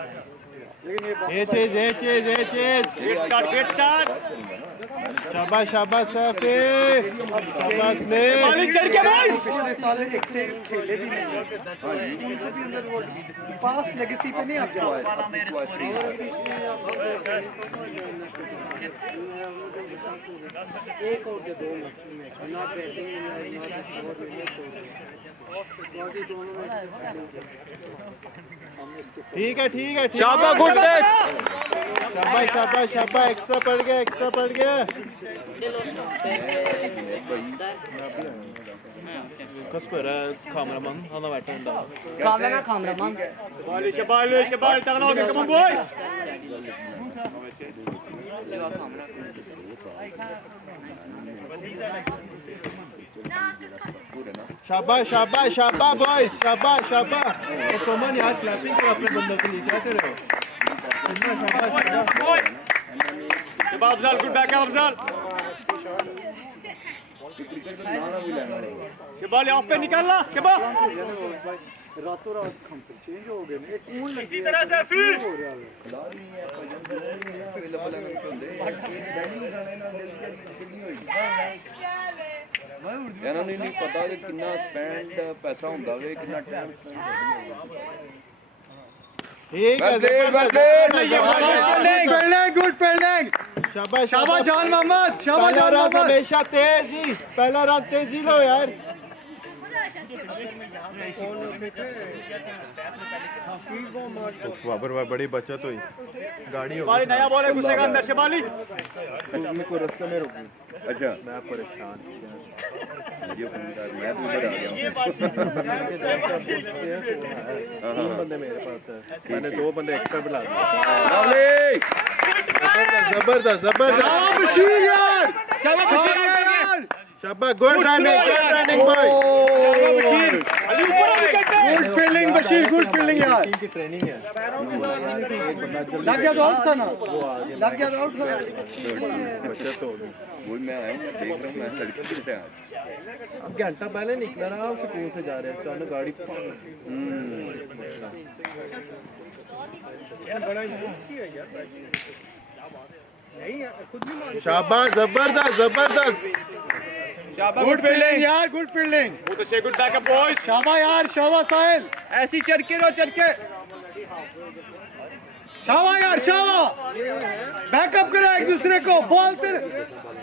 ये चीज get start. शाबाश शाबाश सफी, शाबाश ले मालिक चढ़ के बॉयज। पिछले साल एक खेले भी नहीं उनका भी अंदर वो पास लेगेसी पे नहीं आप जाओ। एक और के दो नॉट बैटिंग ठीक है शाबाश गुड टच। शाबाश शाबाश शाबाश एक्स्ट्रा पड़ गया कस पर kameraman han har vært en dag. Kameraman. Shabal tagla ho come on boy. शाबाश बॉयज शाबाश तो कॉमन यार क्लैपिंग करो अपने बंदों के लिए, क्या कर रहे हो? Shabab Afzal good back up Afzal. Shabal of पे निकालना Shabab. रातों रात चेंज हो गए। इसी तरह से फिर ਇਹਨਾਂ ਨੂੰ ਨਹੀਂ ਪਤਾ ਕਿ ਕਿੰਨਾ ਸਪੈਂਡ ਪੈਸਾ ਹੁੰਦਾ ਵੇ, ਕਿੰਨਾ ਟਾਈਮ ਸਪੈਂਡ ठीक है गुड फील्डिंग शाबाश जान मोहम्मद पहला रन हमेशा पहला रन तेजी लो यार। बाबर बड़ी बचत हुई, गाड़ी हो बाली नया बॉल है घुसेगा अंदर शबाली। को रास्ते में रोकी। अच्छा मैं परेशान वीडियो मैं तो इधर आ गया तीन बंदे मेरे पास है, मैंने दो बंदे एक्स्ट्रा बुला दिए। जबरदस्त बशीर यार शाबाश good running boy. Good fielding Bashir, good fielding यार। टीम की ट्रेनिंग है, लग गया तो आउट था ना, लग गया तो आउट था। बचत हो गई। वो मैं आया हूँ, मैं देख रहा हूँ मैं लड़के कितने आज अब घंटा पहले निकला रहा हूँ, स्कूल से जा रहे हैं, अचानक गाड़ी शाबाश जबरदस्त गुड फील्डिंग यार, गुड फील्डिंग। वो तो से गुड बैक अप बॉयज। शाबाश यार, शाबाश साहिल, ऐसी चढ़ के रो चढ़ के। शाबाश यार शाबाश। बैकअप करो एक दूसरे को, बॉल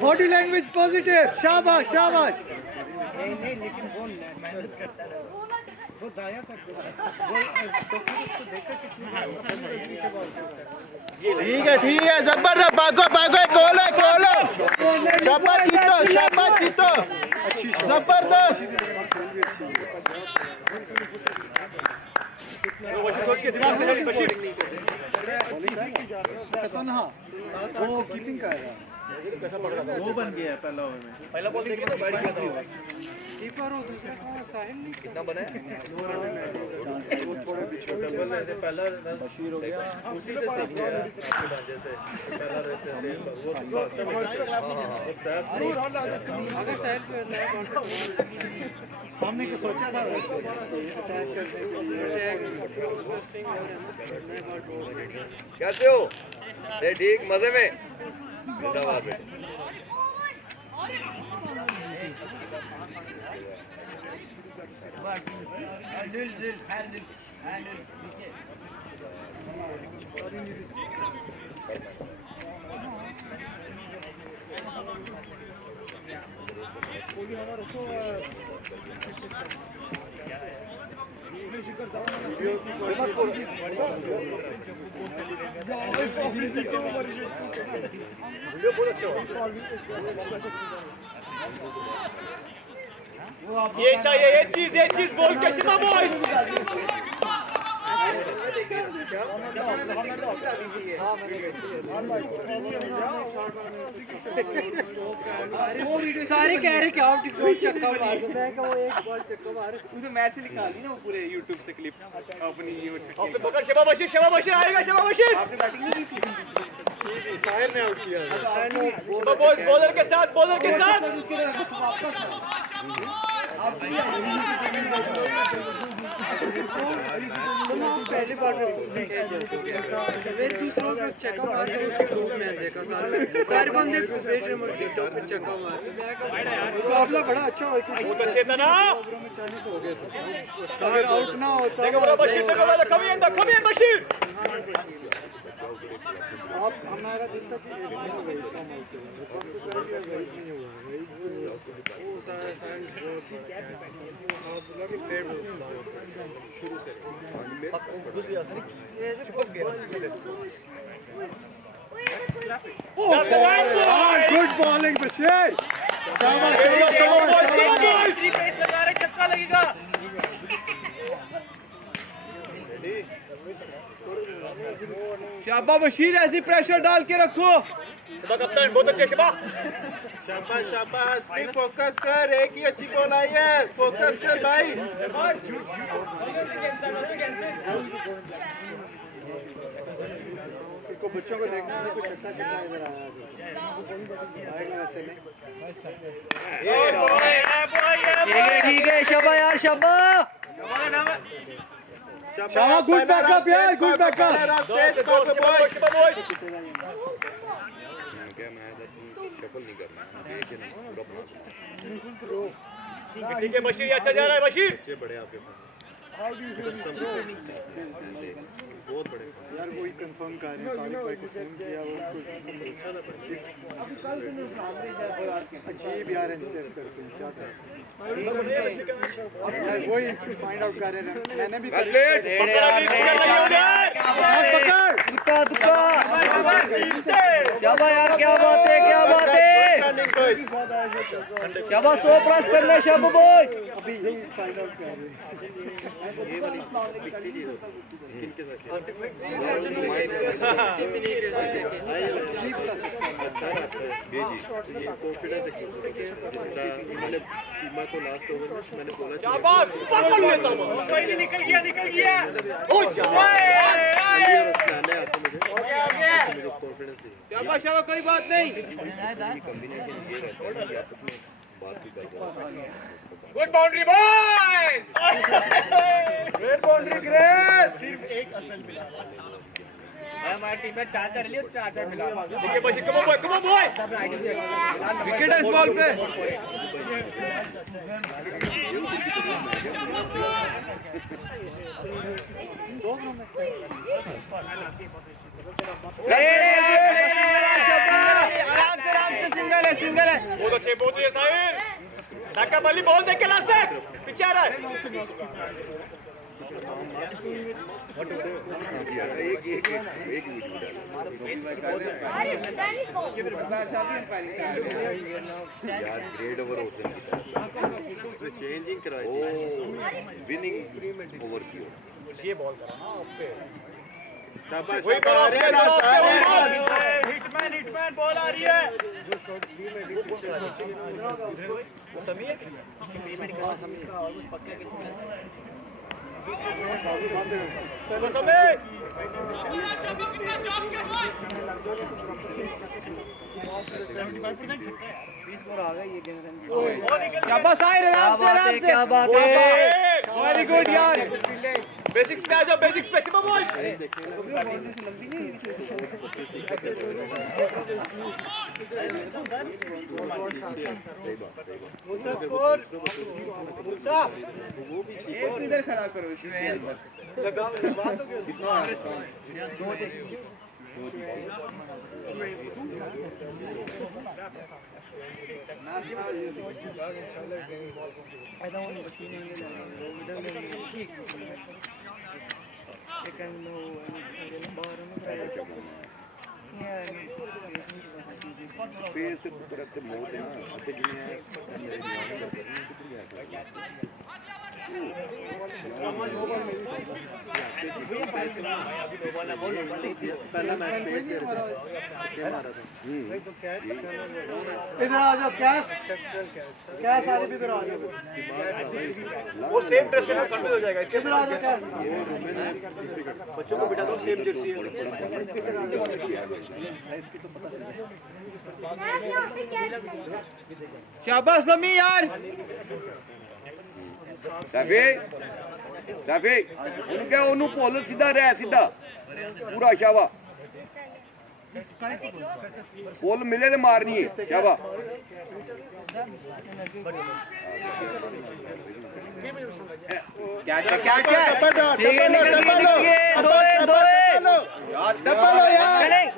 बॉडी लैंग्वेज पॉजिटिव। शाबाश नहीं लेकिन वो मेहनत करता है, वो दाया करता है। ठीक है जबरदस्त, भागो खोलो शाबाश जीतो जबरदस्त। सोच के दिमाग से बशीर तन्हा वो कीपिंग का है, वो बन गया है पहला ओवर में। पहला बॉल देखिए तो बैटिंग करता होगा। कीपर हो दूसरे को साहिल नहीं कितना बना है वो थोड़े पीछे डबल ऐसे पहला रन बशीर हो गया, उसी से सीख गया जैसे पहला रहते थे वो अगर साहिल को हमने को सोचा था अटैक करने कैसे हो? ठीक मजे में जिंदाबाद है। ये चाहिए ये चीज बोल के शिमा बॉयज। सारे कह रहे क्या चक्का मार दो, मैं वो एक बॉल चक्का मार उसने मैच से निकाल दी ना वो पूरे YouTube से क्लिप अपनी और फिर पकड़ शबा बशीर आएगा। शबा बशीर आपने बैटिंग नहीं की, साहिल ने आउट किया। बॉयज बॉलर के साथ पहली बार मैं दूसरों को चक्का मार के ग्रुप में देखा सारे बंदे वेट रिमोट टिकटॉक पे चक्का मार के मुकाबला बड़ा अच्छा हुआ कि बहुत अच्छे था ना 40 हो गए थे। अगर आउट ना होता देखो बड़ा बशीर देखो बड़ा कमी है बशीर आप हमारा दिन तक एक नहीं हो गई कम होते हैं नहीं होगा वो सारा शुरू से गुड बॉलिंग बशीर शाबाश लगा रहे चक्का लगेगा शाबाश बशीर ऐसी प्रेशर डाल के रखो शबा कप्तान बहुत अच्छे शबा शाबाश शाबाश भी फोकस कर एक ही अच्छी बॉल आई है फोकस कर भाई इनको बच्चों को देखना है कुछ अच्छा चलता इधर आएगा वैसे नहीं ठीक है शबा यार शबा शाबाश गुड बैकअप यार गुड बैकअप क्या मैं शफल नहीं करना ठीक है बशीर अच्छा जा रहा है बशीर बड़े आपके पास बहुत बड़े यार वही कंफर्म कर रहे हैं सालिक भाई को फोन किया और कुछ अजीब यार इनसे करते हैं क्या यार वही फाइंड आउट कर रहे हैं मैंने भी दुक्का दुक्का शबा यार क्या बात है शबा 100 प्लस कर ले शबा बॉय अभी यही फाइंड आउट कर रहे हैं किनके साथ अच्छा रहता है ये कॉन्फिडेंस है उन्होंने सीमा को लास्ट ओवर में मैंने बोला क्या बात पकड़ लेता हूं कोई नहीं निकल गया हो जाने आते मुझे कॉन्फिडेंस दी शाबाश शाबाश कोई बात नहीं कॉम्बिनेशन ये रहता है कि आपस में बात भी कर good boundary boy great boundary great सिर्फ एक असल मिला हमारी टीम में 4 लिए 4 मिला ठीक है Bashir come on boy wicket है इस बॉल पे आराम से सिंगल है बहुत अच्छे साहिल साका बल्ली बॉल देख के लास्ट तक पीछे आ रहा है यार ग्रेड ओवर होते हैं उसने चेंजिंग कराई विनिंग ओवर की ये बॉल करा ना आप पे शाबाश वही शाबाश हिटमैन बॉल आ रही है शाबाश आए आराम से क्या बात है वेरी गुड यार बेसिक्स पे आ जाओ बेसिक्स पे शिवा बॉय स्कोर इधर खड़ा करो पेड़ से करते मोड़ है ना अते जिन्हें मेरे निवारण करते हैं कितनी पहला मैच पेस दे रहे थे क्या मारा था इधर आ जाओ कैश आ इधर आ जाओ वो सेम ड्रेस में कन्फ्यूज हो जाएगा इसके इधर आ जाओ कैश बच्चों को बिठा दो सेम जर्सी शाबाश समी यार रफी उनके ओनू भुल सीधा रह सीधा पूरा शाबा फुल मिले तो मारनी है शाबा क्या दबालो यार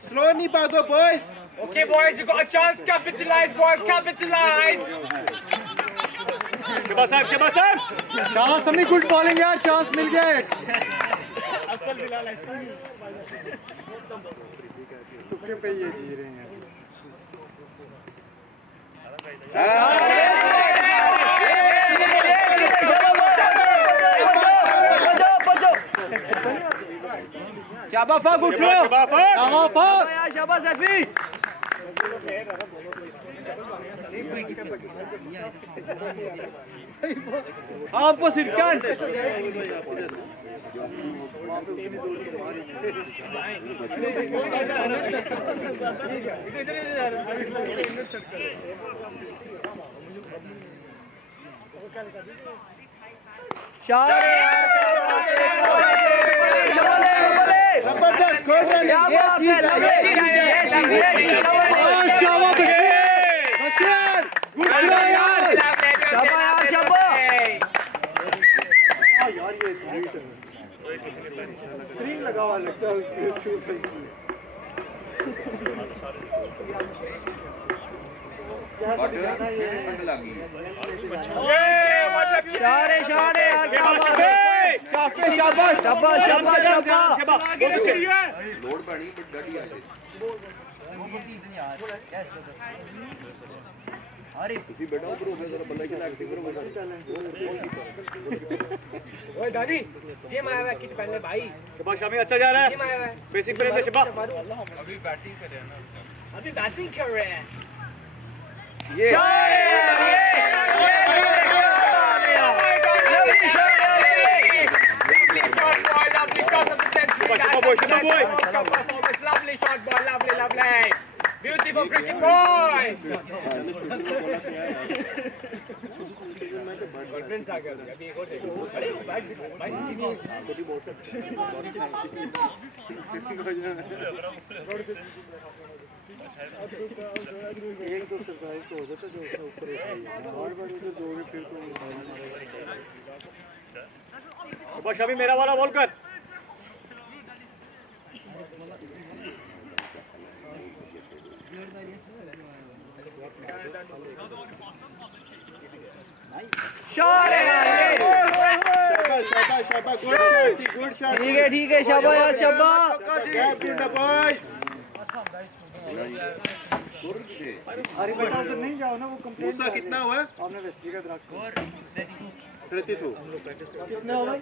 स्लो नहीं भागो boys Okay, boys, you got a chance. Capitalize, boys, capitalize. शाबाश समी गुड बॉलिंग यार चांस मिल गया है तुक्के पे ये जी रहे हैं शाबाश गुड थ्रो शाबाश सैफी opposite जबरदस्त खोल स्क्रीन लगा हुआ लगता है उसके लोड पैनी बट डडी आ ਤੁਸੀਂ ਬੈਠੋ ਉੱਪਰ ਫਿਰ ਜ਼ਰਾ ਬੰਦਾ ਕਿਹਦਾ ਐਕਟਿਵ ਕਰੋ ओए दादी जिम आया हुआ है किट पहनने भाई शाबाश शामी अच्छा जा रहा जिम आया हुआ है बेसिक प्लेयर में शबा अभी बैटिंग कर रहे हैं ये lovely shot boy lovely beautiful cricket boy confidence आ गया अभी एक और अरे बैट एक तो सरप्राइज तो हो जाता जो ऊपर बार उधर दोगे फिर तो बस अभी मेरा वाला बॉल कर ठीक है शाबाश यार शाबाश अरे बेटा उधर नहीं जाओ ना वो कंप्लेंट मूसा कितना हुआ आपने वेस्टी का दरख्त 32 कितने हो गए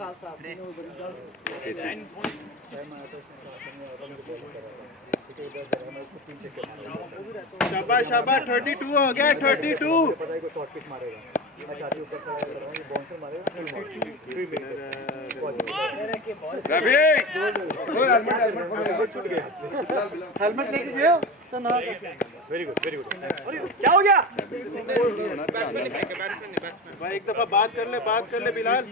शाबाश शाबाश 32 हो गया 32 पता है को शॉर्ट पिच मारेगा मैं चाहती हूं ऊपर से बाउंसर मारेगा रफी हेलमेट लेके गए तो ना वेरी गुड क्या हो गया भाई एक दफा बात कर ले बिलाल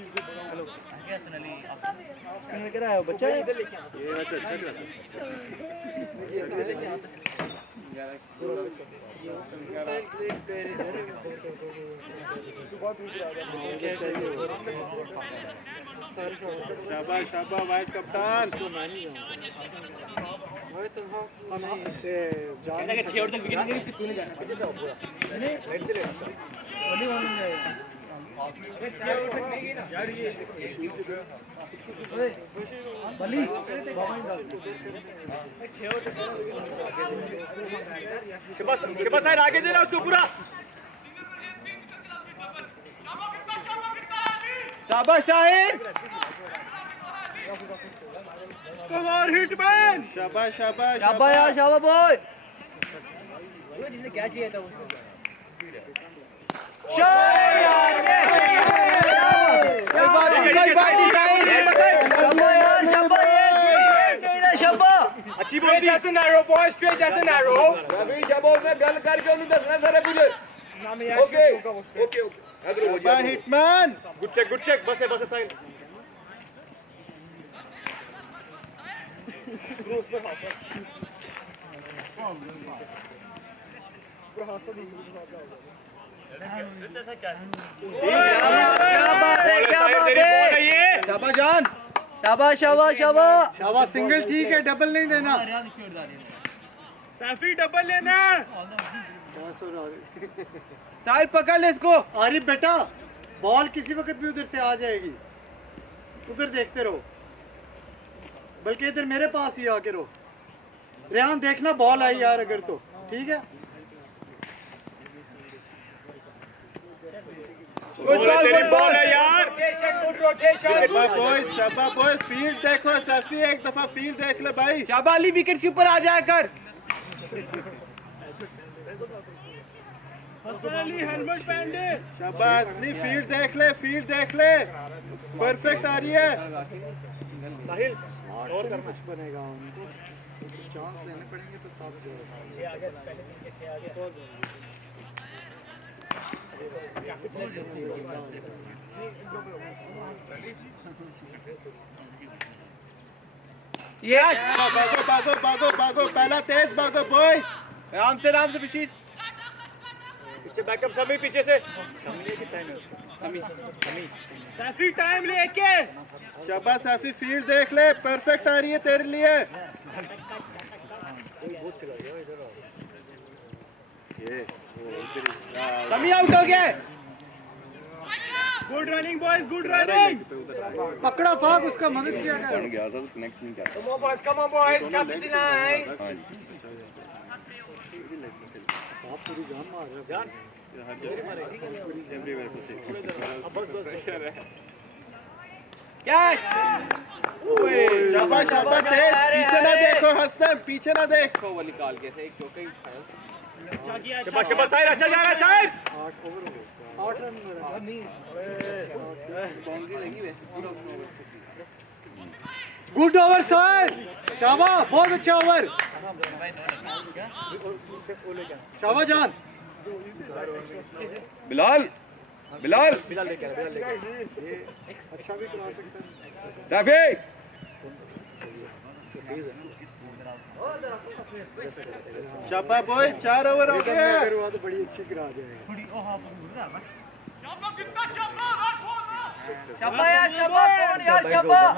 क्या है बच्चा ये वैसे अच्छा नहीं लगता शाबाश शाबाश वाइस कप्तान शिबा साहब आगे दे रहा उसको पूरा शाबाश शाहिद कमाल हिटमैन शाबाश शाबाश शाबाश यार शाबाश बॉय जिसने क्या चाहिए था उसको अच्छी ball the as an arrow boys straight as an arrow Rafi जब उसने गल करके उन्हें दसना सारे कुछ नाम याद ओके ओके ओके शाबाश हिटमैन गुड चेक बस है साहिल क्या बात है शाबाश जान, शाबाश शाबाश शाबाश शाबाश। सिंगल ठीक है, डबल नहीं देना। सैफी डबल लेना साहिल पकड़ ले इसको। आरिफ बेटा, बॉल किसी वक्त भी उधर से आ जाएगी, उधर देखते रहो, बल्कि इधर मेरे पास ही आके रहो। रेहान देखना बॉल आई यार अगर तो ठीक है। बॉल है यार शाबाश बॉयज फील्ड देखो सैफी, एक दफा फील्ड देख ले भाई। शाबाश अली, विकेट के ऊपर आ जाया कर। हेलमेट पहन दे। शाबाश असली, फील्ड देख ले परफेक्ट आ रही है। साहिल और कुछ बनेगा, उनको चांस लेने पड़ेंगे तो तब जो ये भागो पहला तेज भागो बॉयज। राम से बशीर। पीछे बैकअप समी पीछे से सैफी टाइम लेके शाबाश सैफी, फील्ड देख ले परफेक्ट आ रही है तेरे लिए। समी आउट हो गया। Good running boys, good running. पकड़ा फाक, उसका मदद किया कर। बन गया सब कनेक्ट नहीं कर कम ऑन बॉयज कैप्टन है। हाँ जी पूरी जान मार रहा है जान। कैच। शाबाश तेज, पीछे ना देखो हसन, पीछे ना देख। वो निकाल के से एक चौका ही उठाया। शाबाश साहिल, अच्छा जा रहा है साहिल। 8 ओवर हो गए, 8 रन बाउंड्री लगी वैसे पूरा गुड ओवर साहिल, शाबाश बहुत अच्छा ओवर। शाबाश जान। बिलाल अच्छा भी करा सकता है। सैफी शाबाश बॉयज 4 ओवर हो गए। तो बड़ी अच्छी करा जाएगा। शाबाश यार, शाबाश कौन यार, शाबाश।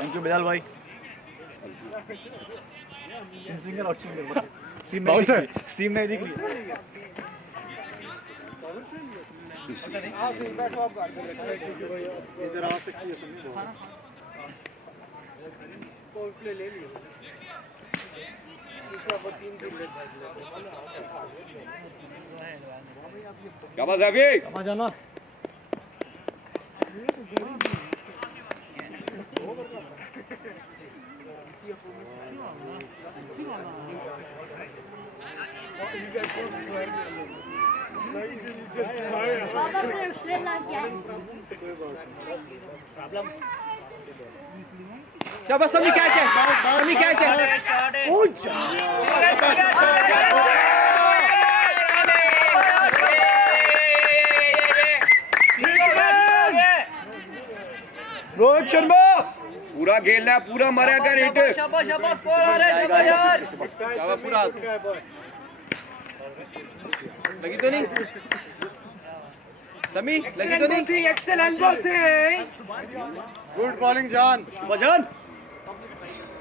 थैंक यू बिलाल भाई। सिंगल और सिंगल सीम नहीं दिख रही। इधर आ सकती है समी बॉल। प्ले ले लियो। शाबाश सैफी जाना। बाबा को उसने लग गया। शाबाश समी, कैच है समी, कैच है। रोहित शर्मा पूरा खेलना है, पूरा मारा कर हिट। शाबाश शाबाश स्कोर आ रहा है, शाबाश यार। शाबाश पूरा लगी तो नहीं समी, लगी तो नहीं। Excellent bowling. गुड बॉलिंग जान।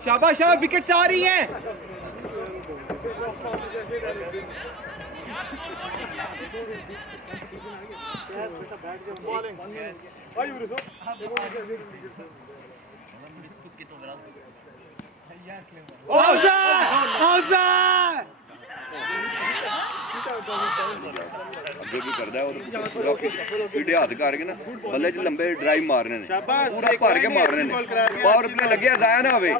शाबाश शाबाश, विकेट्स आ रही हैं। अगे भी करदा है और पूरा फीडे हाथ करके ना बल्ले च लंबे ड्राइव मारने ने, शाबाश, पूरा भर के मारने ने। पावर प्ले लगे जाया ना होवे।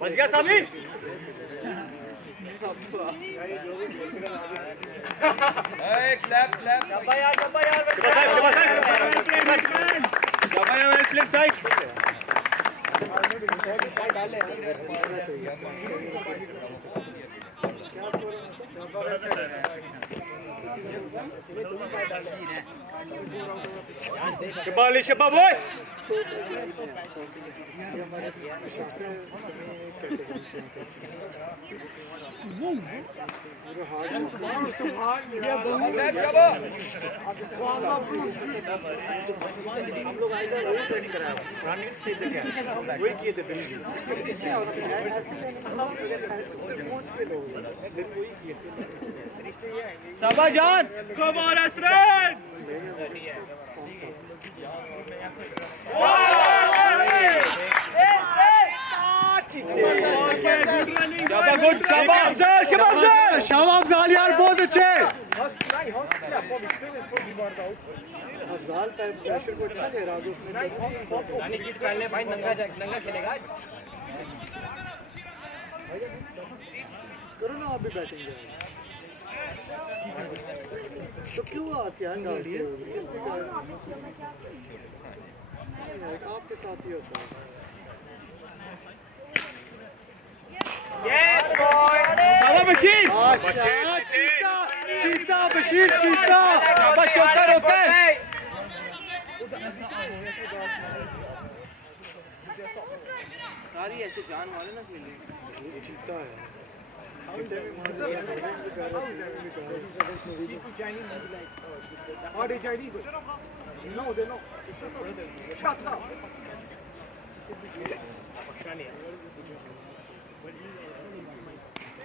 बच गया सामी क्लैप क्लैप डब्बा यार शबा यार प्लेट साइड शबा बॉय शाबाजान Come on, Asran! Good, शाबाब अफजाल यार बहुत अच्छे अफजाल का प्रेशर को अच्छा ले रहा है भाई नंगा खेलेगा करो ना आप भी बैटिंग तो क्यों आती है किसके कारण आपके साथ ही होता है Yes, boy! Baba Bashir! चीता चीता बशीर चीता शाबाश चौका रोके सारी ऐसे जान वाले ना खेले चीता है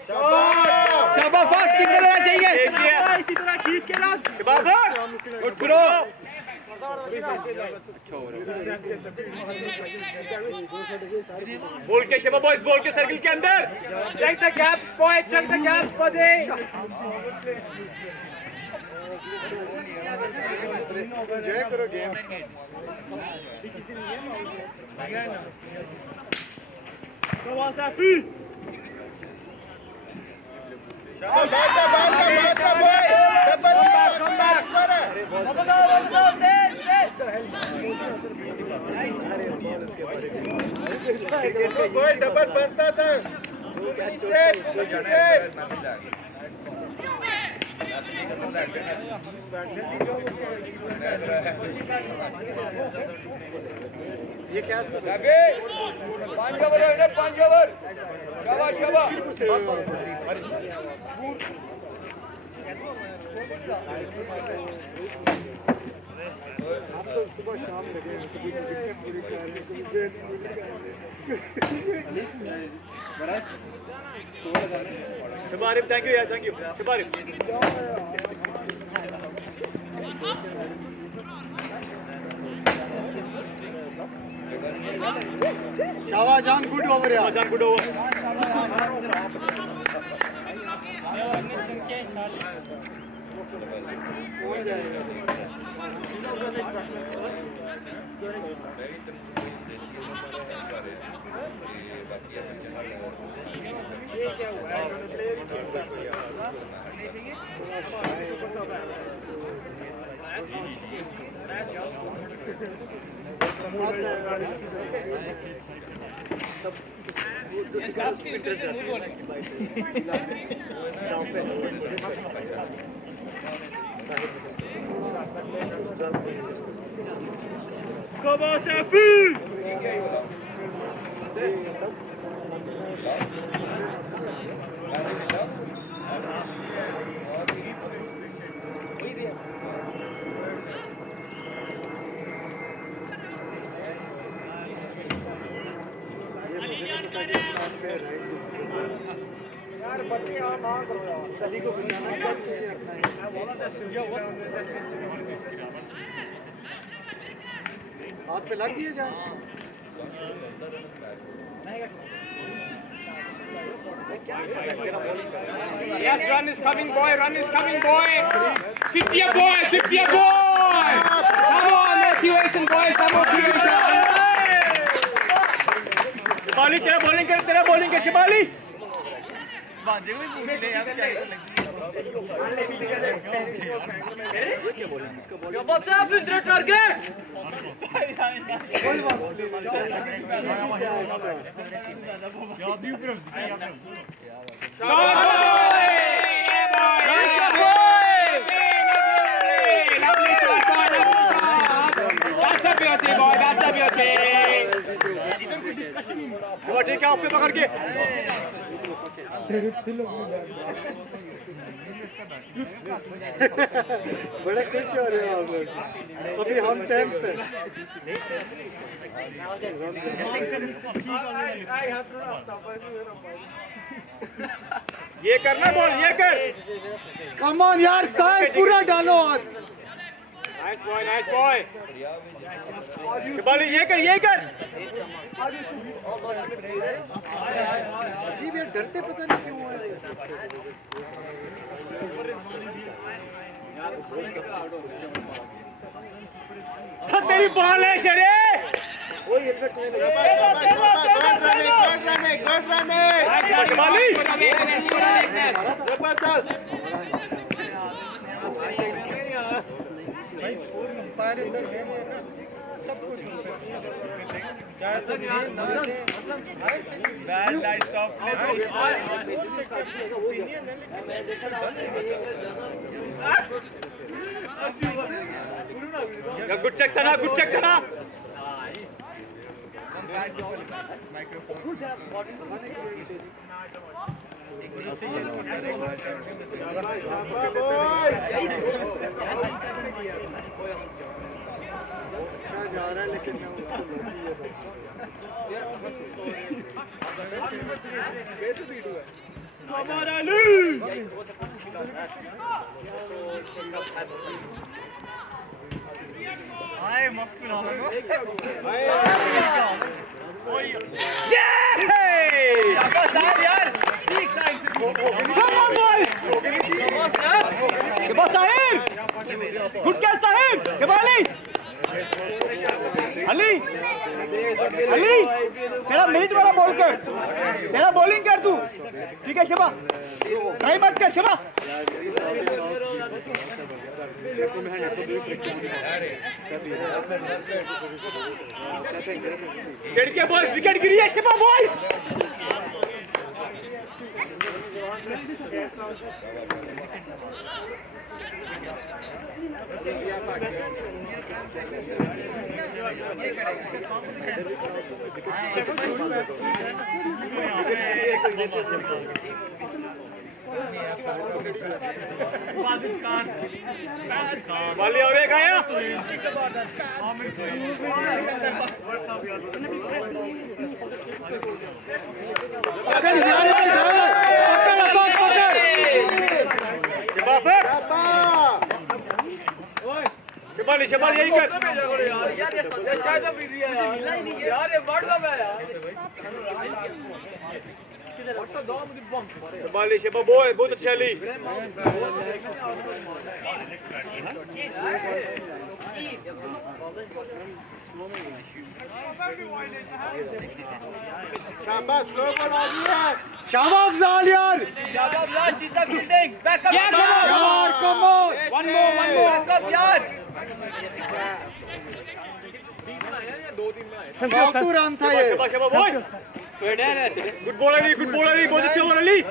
शाबाश फाक सिंगल होना चाहिए इसी तरह खींच के रख शाबाश उठ फिरो बोल के शबा बॉयज बोल के सर्किल के अंदर check the gaps boy check the gaps for दे जय करो गेम Safi! डबल बनता था ये क्या पांच ओवर है पांच ओवर शाबाश शाबाश आप तो सुबह शाम लगे कभी विकेट पूरी कर रहे कभी गेंद पूरी कर रहे शुभारिफ थैंक यू यार थैंक यू शुभारिफ शाहबाजान गुड ओवर यार शाहबाजान good over Comment ça fait? हाथ पे लग दिए जाए Yes, run is coming, boy. Run is coming, boy. 50 boy. 50 boy. Come on, motivation, boys. Bowling के शिबाली What's up with the target? That's a beauty, boy. That's a beauty. ठीक है, आपके पकड़ के बड़े खुश हो रहे हो आप लोग अभी हम टेंस हैं ये करना बॉल ये कर कम ऑन यार साइड पूरा डालो हाथ नाइस बॉय शिबाली ये कर अजीब यार डरते पता नहीं क्यों है तेरी बॉल है शेरे शिबाली अंपायर इधर है ना सब कुछ चाहे तो गुड चेक था ना जा रहा है लेकिन मैं उसको गुड कैच साहिब शिबाली अली तेरा मिनट वाला बॉल कर तेरा बॉलिंग कर तू ठीक है शिबा ट्राई मत कर शिबा चढ़ के बॉल विकेट गिरी है शिबा बॉयज वाली और एक आया शिबाली यही कर यार ये संदेश शायद भी दिया यार ये मतलब है यार शिबाली शिबा बॉय बहुत अच्छी अली शाबाश स्लो बॉल आ गई है शाबाश अफजाल यार फील्डिंग बैकअप यार come on one more backup यार फालतू रन था ये Shiba boy good ball Ali बहुत अच्छा बॉल अली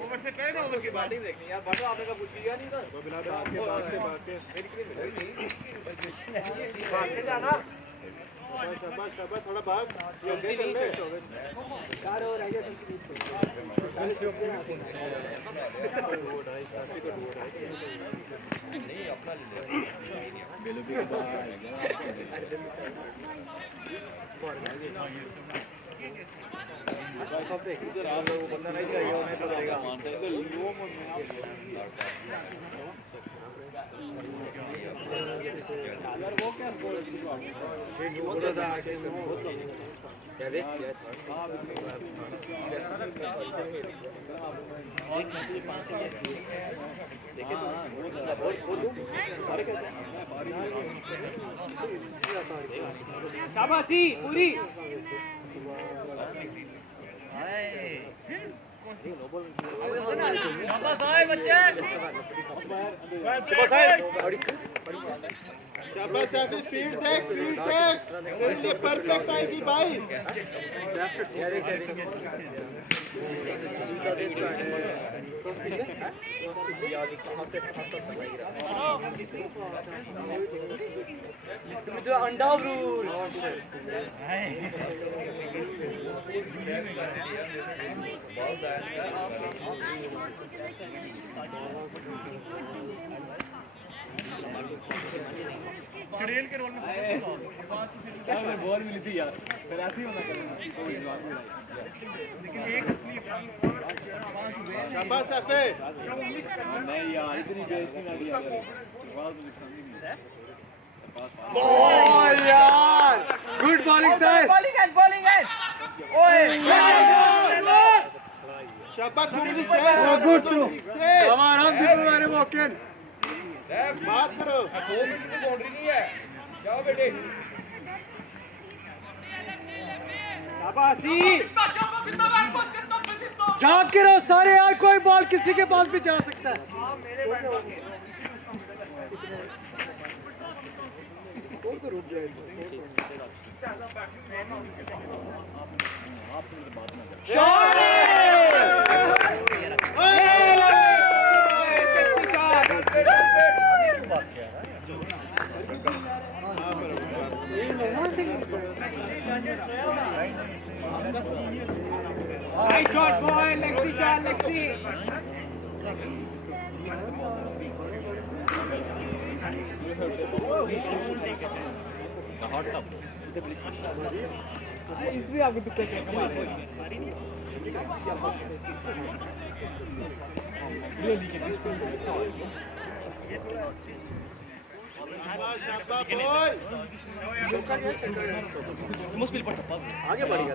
ओवर से पहले ओवर की बैटिंग देखनी यार बड़ा आपने का पूछ लिया नहीं था भाग के जाना शाबाश थोड़ा भाग जल्दी कार हो रही है नहीं अपना बेलो भी इधर आप लोग बंदा नहीं चाहिए उन्हें तो रहेगा यार वो क्या बोल शाबाशी पूरी शाबाश शाबाश फील्ड देख तेरे लिए परफेक्ट आएगी भाई तुम्ही जो अंडा ब्रूल बॉल मिली थी यार फिर ऐसे ही होना करना शाबाश सफे नहीं यार इतनी बेइज्जती ना दिया यार बॉल तो दिखानी नहीं बॉल यार गुड बॉलिंग सर शाबाश कुमरी से गुड थ्रू हमारा दीपू मारे वॉकिंग बात करो बाउंड्री नहीं है जाओ बेटे शाबाशी जाके रहो सारे यार कोई बॉल किसी के पास भी जा सकता है Nice shot, boy. Lexi shot, Lexi. इसलिए आपको दिक्कत है आगे बढ़ेगा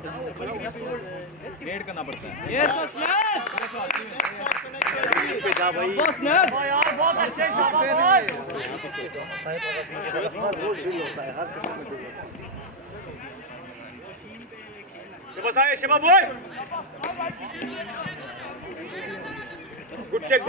ग्रेड करना पड़ता है यस स्नैप बस स्नैप यार बहुत अच्छे शाबाश शाबाश आए शाबाश बॉय गुड चेक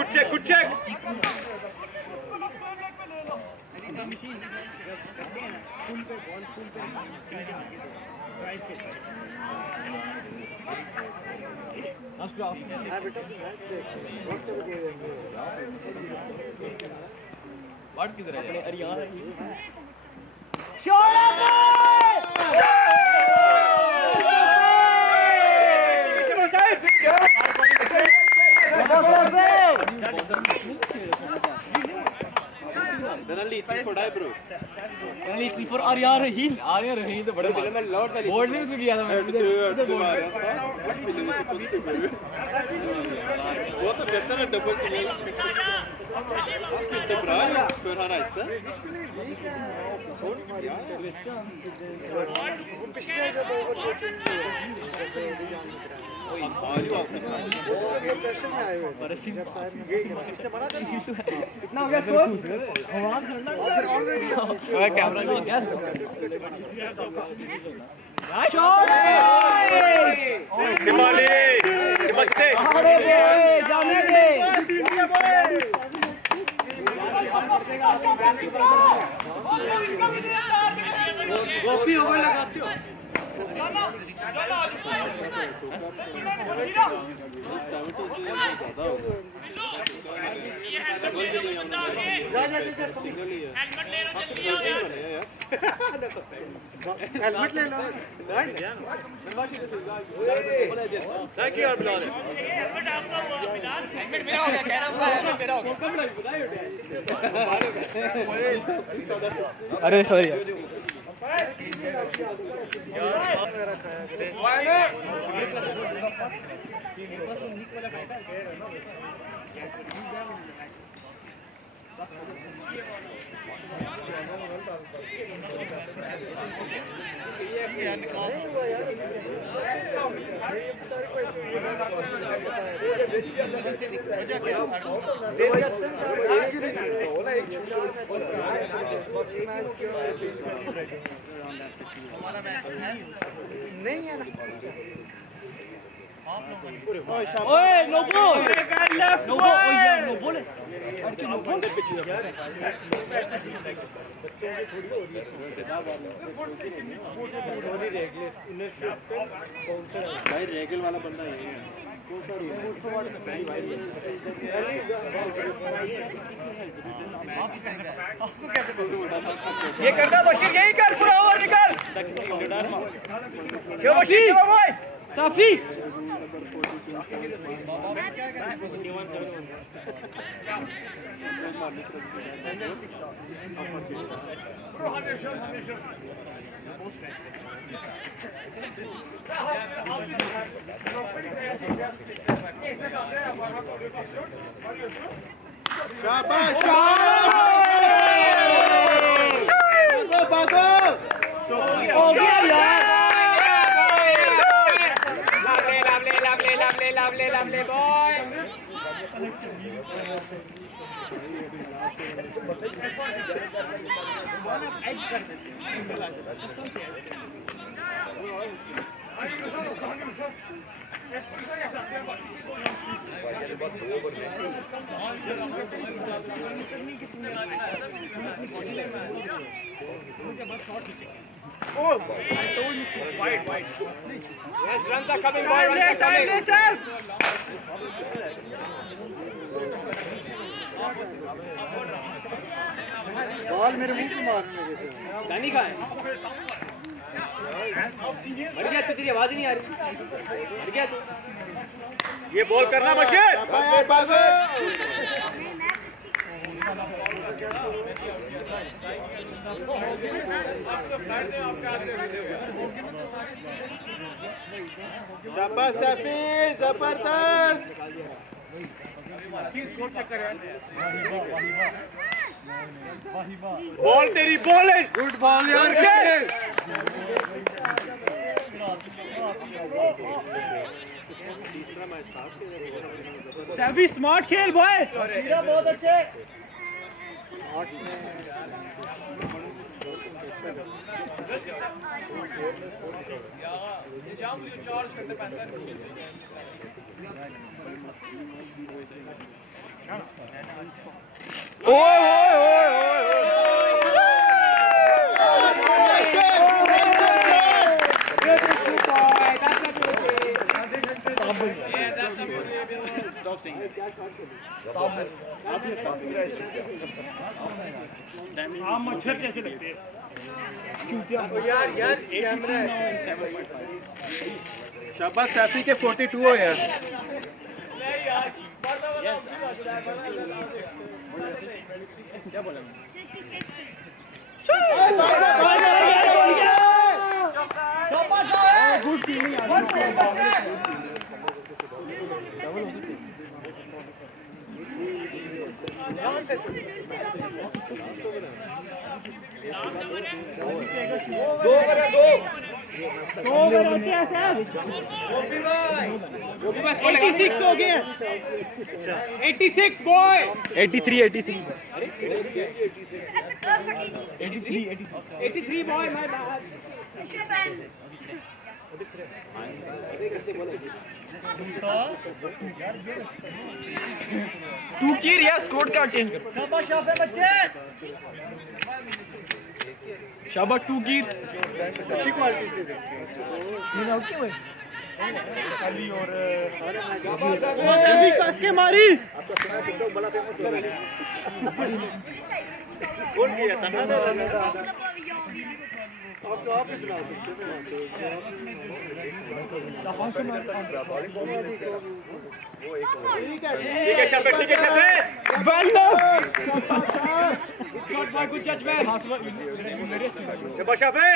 वाट किधर है अरे यार for Arya Rahil तो बड़े बोर्ड ने उसको किया था मैं वो तो बेहतर है double single Was gilt der Brei für Herr Reister? कितना हो गया स्कोर कैमरा जाने दे गोपी ओवर लगाते हो हेलमेट ले लो थैंक यू यार बिलाल हेलमेट मेरा हो गया कह रहा हूं हेलमेट मेरा हो गया अरे सॉरी यार नहीं है ना ओए नो बॉल नो बॉल ओए यार नो बॉल नो बॉल भाई रेगल वाला बंदा यही है ये करना बशीर, यही कर, पूरा ओवर निकाल। बशीर भाई साफी शाबाश भागो हो गया यार lovely boy. Oh, I told you to wide. Yes, runs are coming, boy, runs are coming. Ball मेरे मुंह पे मारने लगे थे। दानी कहाँ है? मर गया, तेरी आवाज ही नहीं आ रही। मर गया तू। ये बॉल करना बशीर। भागो शाबाश सफी, जबरदस्त। बॉल तेरी बॉल है। गुड बॉल यार। सभी स्मार्ट खेल बॉय। हीरा बहुत अच्छे। Stop saying that. आप मच्छर कैसे लगते हैं? यार कैमरा है। शाबाश सफी के 42 हो यार। क्या बोला? गुड फीलिंग आ रही है। दो ओवर होते हैं सर। 86 हो गए। 86 बॉय। 83 boy my bad. तू की रिया स्कोर का चेंज कर। शाबाश शाबाश बच्चे। शाबाश टू की अच्छी क्वालिटी से। मेरा आउट क्यों है? कली और सभी कस के मारी। कौन किया था ना? आप तो आप ही बना सकते ठीक है शबे well shot by good judgement. शाबाश शबे।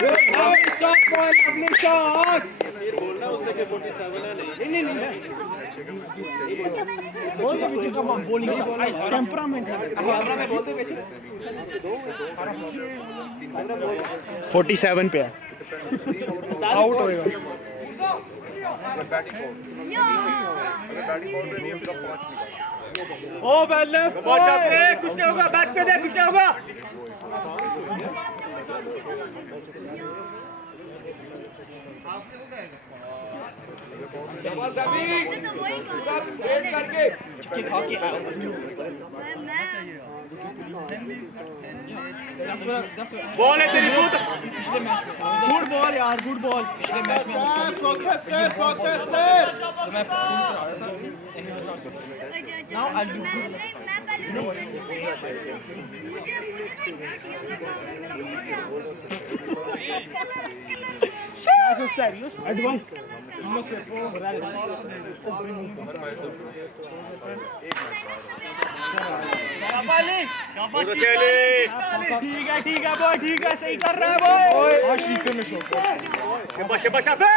Lovely shot, boy, lovely shot. बोलना उससे कि 47 है नहीं बोल दे बीच का बोलिंग टेम्परामेंट है 47 पे है आउट होएगा ओ बल्ले कुछ नहीं होगा, बैक पे दे, कुछ नहीं होगा। बॉल है तेरी गुड बॉल यार, गुड बॉल। पिछले मैच में फोकस कर तो मैं फोन कर रहा था now I do Eso es serio. Advance. No se puede lograr el ठीक है बॉय, ठीक है, सही कर रहा है बॉय। शीते में शॉट शबाश शफे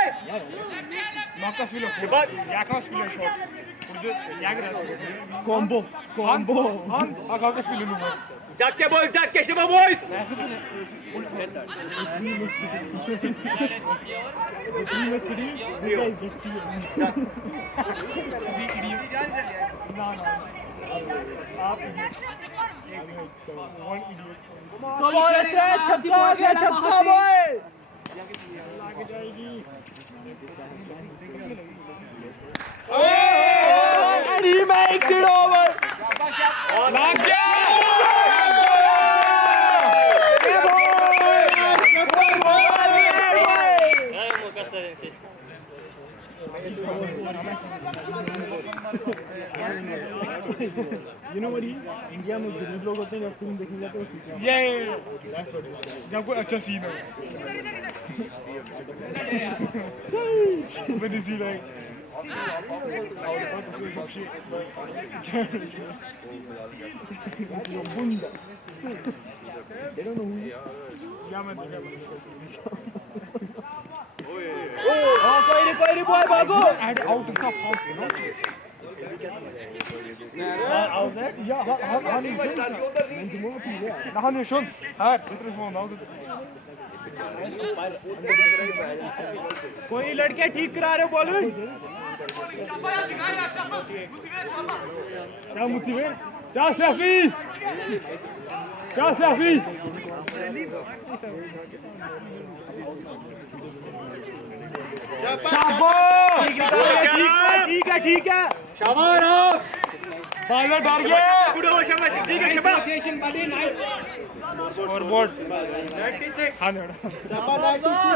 Marcus Willow शबाश Marcus Willow shot combo Marcus Willow जाग के शिवा बॉयज छक्का boy and he makes it over. Lag You know what he is? India में गरीब लोग होते हैं जब फिल्म देखने जाते हैं जब कोई अच्छा सीन हो when you see like I was about to say some shit Bunda they don't know who yeah man कोई नहीं boy भागो and out of cuff house you know कोई लड़के ठीक करा रहे बॉलिंग क्या मोटिवेट क्या सैफी ठीक है शाबाश बॉलर डर गया गुड हो शाबाश ठीक है शाबाश स्कोरबोर्ड 96 हां 96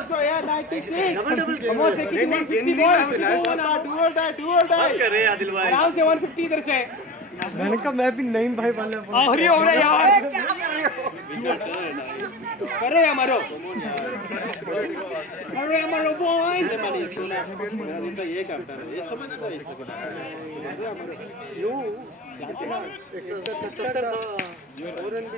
तो यार 96 डबल गेम बस कर रहे आदिल भाई आराम से 150 इधर से मैंने कहा मैं भी नहीं भाई वाले आखिरी ओवर है यार करे हमारो बॉयज ये कैप्टन है ये समझता है इसको यू 170 था और रन भी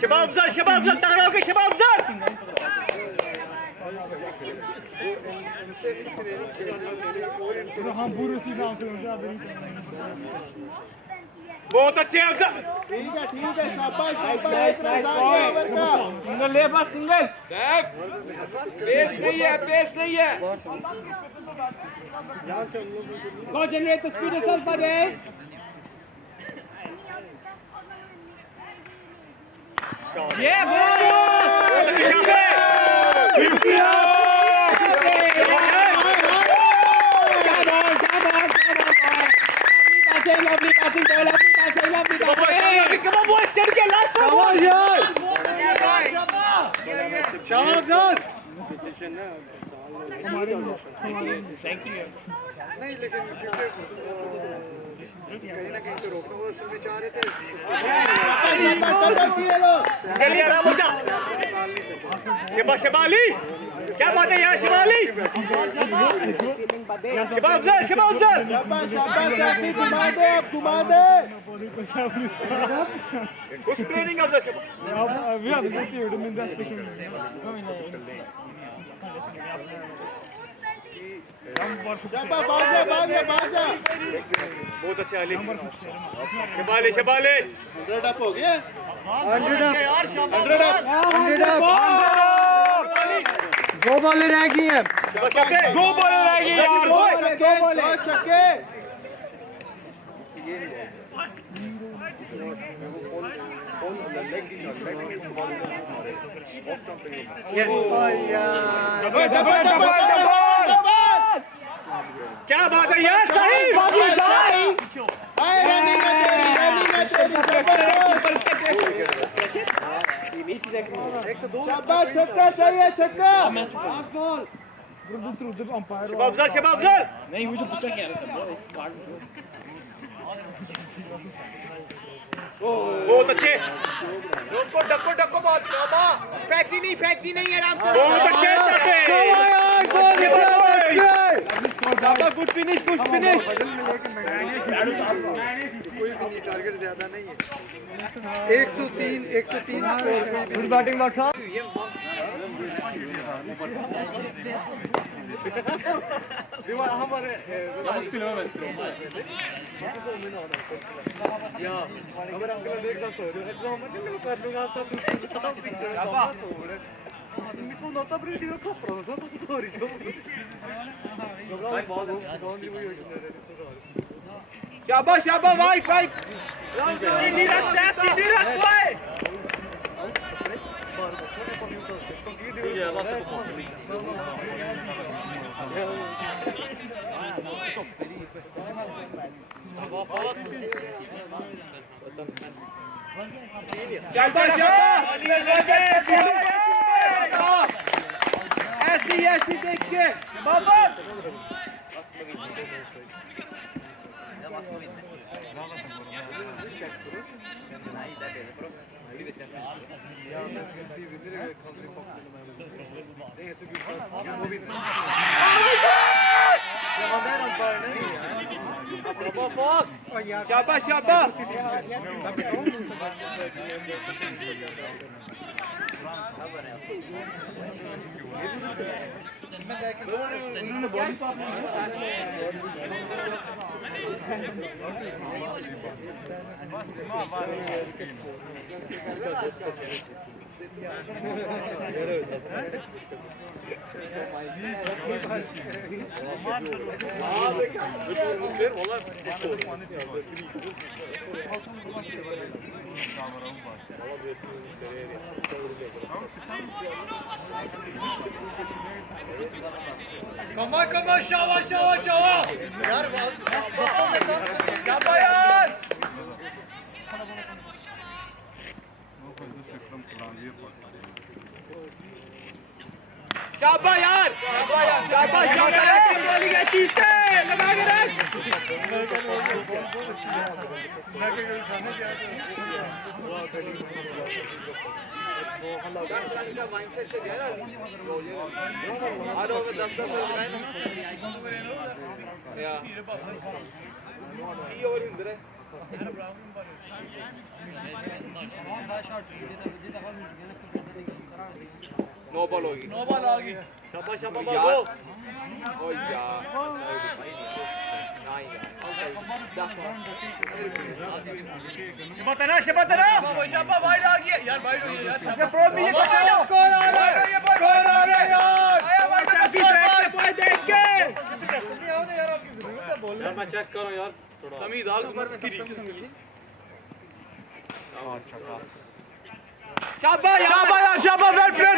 शबाब अफजल तगड़ा होके शबाब अफजल हम पूरे सीधा बहुत अच्छे अफजल ठीक है शाबाश सिंगल ले बस सिंगल पेस नहीं है Go generate the speed yourself, buddy. Yeah, boy! Lovely passing, Come on, boys, चढ़ के last ball. शाबाश Thank you. नहीं लेकिन कहीं ना कहीं तो रोकना वो असल में चाह रहे थे गलियारा मुझा निकालने शाबाश शबाली, क्या बात है यार शिवाली, शबाब सर, शबाब सर, शाबाश शाबाश घुमा दे, अब घुमा दे। who's cleaning up the shab? Vi hade gått ur det, men den specialen. शाबाश भाग जा। बहुत अच्छा अली, शबाले शबाले, 100 अप हो गया, 100 up, 100 अप। 100 up। 2 बॉलें रह गई हैं। दो बॉल रह गई यार, दो छक्के। क्या बात है यार साहिल, रनिंग है तेरी शाबाश, छक्का चाहिए, छक्का। शबाब सर, नहीं वो जो पूछा क्या रहा था इस कार्ड जो बहुत अच्छे, डको डको बहुत शाबाश, फेंकती नहीं आराम से, बहुत अच्छे शाबाश, गुड फिनिश। कोई भी टारगेट ज्यादा नहीं है। 103 स्कोर। गुड बैटिंग डॉक्टर साहब। शाबाश वाइट सीधी रख भाई, ऐसी देख के बाबा शाबाश कमा शाबाश यार, नो बॉल होगी शाबाश बाबू ओ यार शबात ना वाइड आ गया यार, वाइड हुई यार, स्कोर आ रहा है यार, देख के यार, आपकी जरूरत है बोलने, मैं चेक करो यार थोड़ा समी दाल शाबाश वेल प्लेड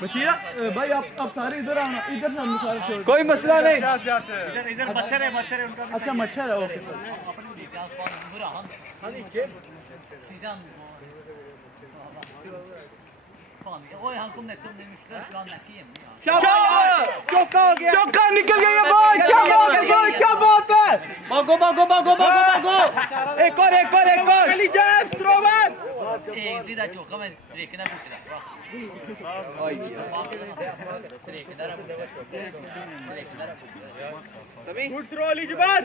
बचिया भाई आप सारे इधर आना, इधर से हम सारे छोड़, कोई मसला नहीं। इधर मच्छर है उनका। अच्छा मच्छर है, ओके चौका निकल गया भाई, क्या बात है भाई, क्या बात है, भागो एक और thrower Vida çok ama strekine bitirer. Good throw, Ali Jabbar.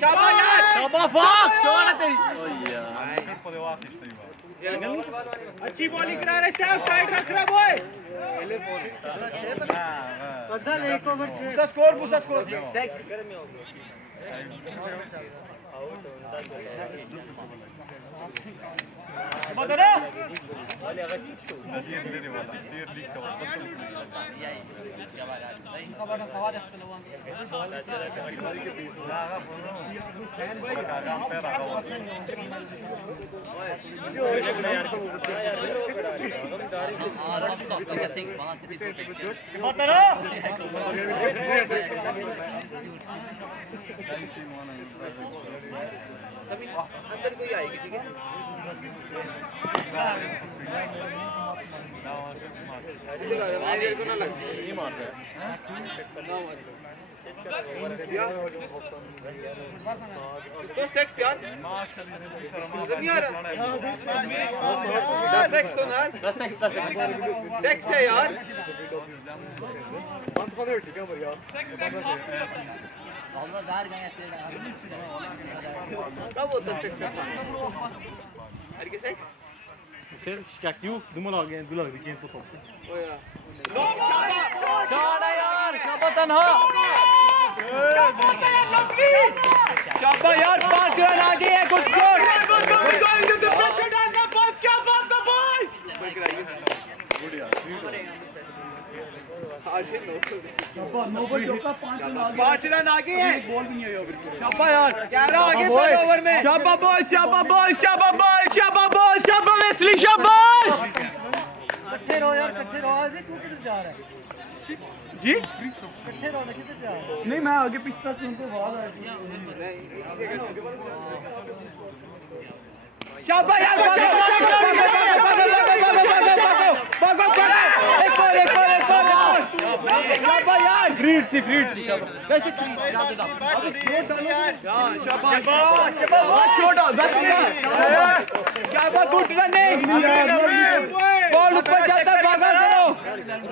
Şabaf yar. Şabafak! Şöyle तेरी अच्छी बॉलिंग करा रहे सैफ, टाइट रख रहा boy. Busa score, Busa score. Badara. Badara. अंदर कोई आएगी ठीक है तो सेक्स यार नहीं आ रहा सेक्स सुन यार सेक्स है यार कब होता सेक्स का अरे के sex Şöyle yar! Şaba tenha! शाबाश यार 5 रन आगे है गुड शॉट पांच रन आगे है शाबाश यार 11 आगे पहले ओवर में Şaba boy! Şaba boy! Şaba boy! Şaba boy! Şaba Wesley şabaş! कट्ठे रहो यार कट्ठे रहो आज तू किधर जा रहा है जी? कट्ठे रहो ना किधर जा रहा है नहीं मैं आगे पीछे तक उनको बाहर आया शाबाश यार भागो शाबाश यार फ्रीड थी शाबा कैसे शाबाश शाबाश गुड रनिंग बॉल ऊपर जाता है भागा करो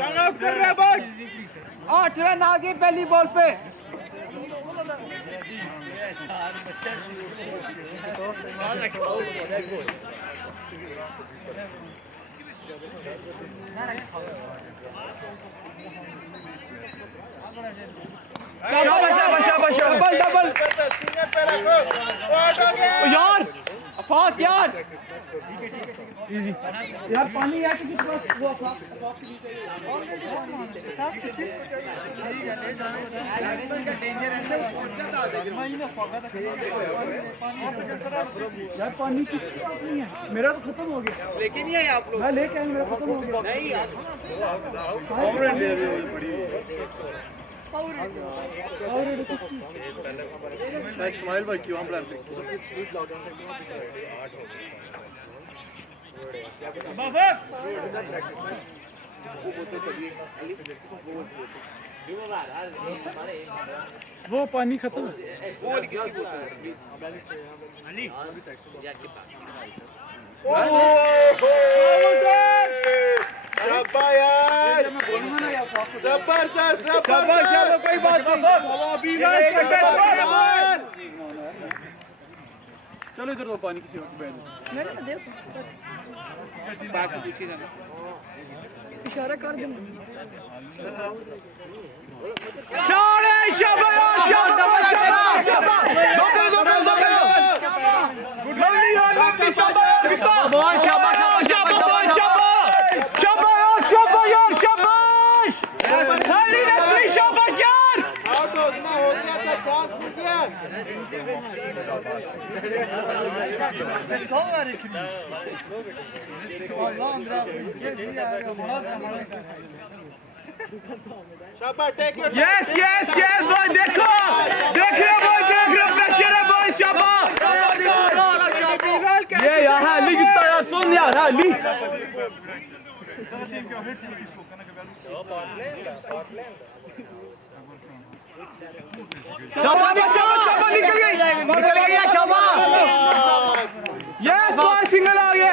रन आउट कर रहा है बॉल 8 रन आगे पहली बॉल पे डबल यार अफाक यार यार पानी यार किसी पास वो यार पानी किसी के पास नहीं है मेरा तो खत्म हो गया लेकिन नहीं है आप लोग मैं लेके आया मेरा खत्म हो गया नहीं यार इस्माइल भाई क्यों हम वो पानी खत्म है जबरदस्त कोई बात चलो इधर दो पानी किसी वक्त बैठ बात से पूछिए जाना इशारा कर दे चांस मिल गया Let's go, Eric. Allah, Andra. शाबाश take your Yes, yes, yes, boy. देखो, देख रहे हो boy, देख रहे हो प्रेशर है boy, शाबाश. ये यार है ली कितना यार सुन यार है ली. शाबाश शाबाश निकल गई शाबाश. Yes boy, सिंगल आ गया.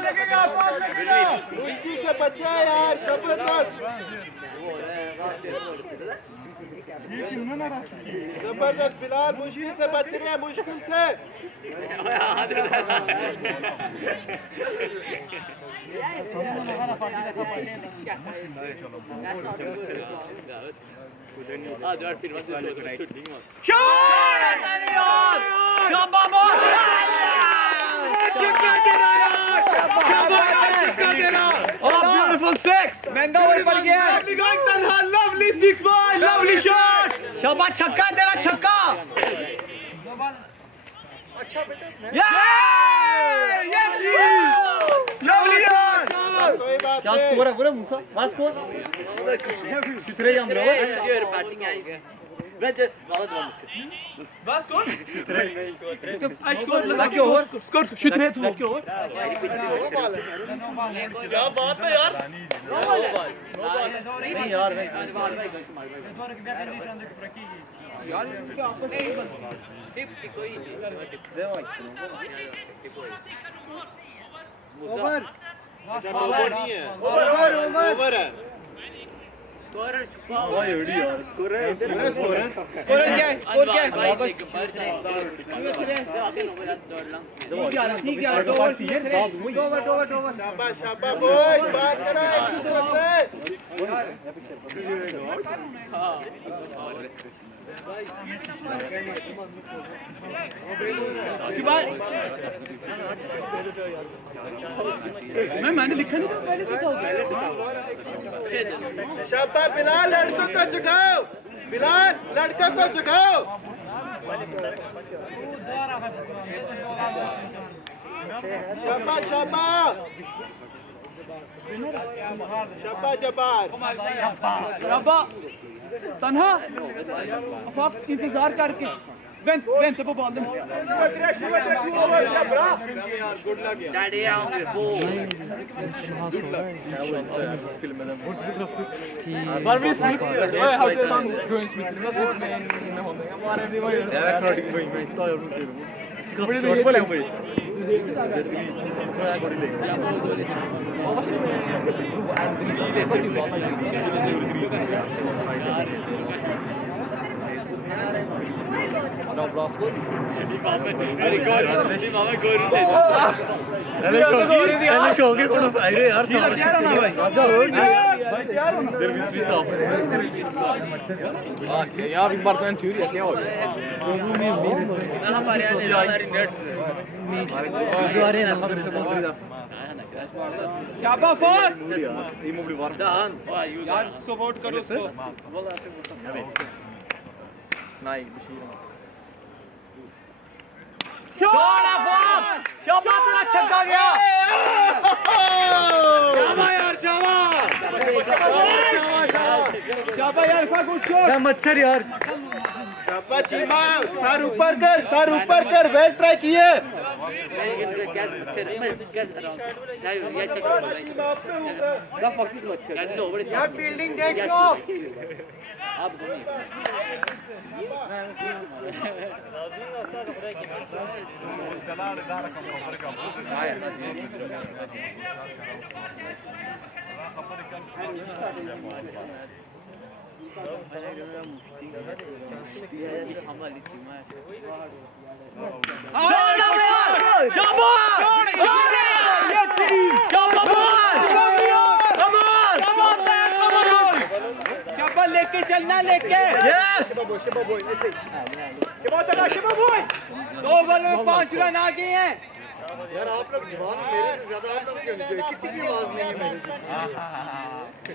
लगेगा पास लगेगा. मुश्किल से बचा यार जबरदस्त जबरदस्त बिलाल मुश्किल से बच रहे हैं मुश्किल से Beautiful six. महंगा ओवर पड़ गया. Lovely six ball, lovely shot. शाबाश छक्का तेरा छक्का. Yeah! Lovely shot. कोई बात क्या नहीं स्कोर है पूरा मूसा? क्या स्कोर? कितने जाम रहे हो? बैटिंग आएगा बस कौन? I scored. Lucky over. Score. Shoot rate. Lucky over. क्या बात है यार? नहीं यार नहीं. ओवर. ओवर नहीं है ओवर है स्कोर है. स्कोर है Score क्या है? Score क्या है? ठीक है. Over CN. ओवर. शाबाश शाबाश बॉय बात करो एक दूसरे मैंने लिखा नहीं था पहले से था. से शाबाश बिलाल लड़कों को जगाओ बिलाल लड़कों को जगाओ शाबाश शाबाश शाबाश जब्बार तन्हा अब आप इंतजार करके वेन से ball they. Daddy out the ball. Barbi Smith. How ser man Graham Smith? Det var svårt med honom. Det var ju. Jag klarar inte gå in med stad och inte. Ska skåra på längre. Tror jag går det. Eller såg jag någon färre यार था. राजा हो गया. Der visst vi tar. Okej, jag fick bara en tur jag har. जो आ रहे हैं ना मतलब से बहुत ज्यादा. शाबाश फॉर. ये मोबली वार. यार सपोर्ट करो उसको. Nej, det kör. शाबाश फॉर. शाबाश तेरा छक्का गया. शाबाश यार शाबाश. शाबाश यार का गुड शॉट. क्या मच्छर यार. शाबाश चीमा सर ऊपर कर वेल ट्राई किए यार फील्डिंग देख लो. लेके चलना लेके. यस. दो बॉल में 5 रन आ गए हैं. यार आप लोग जवान मेरे से ज्यादा आप लोग क्यों नहीं? किसी की आवाज नहीं है मेरे से.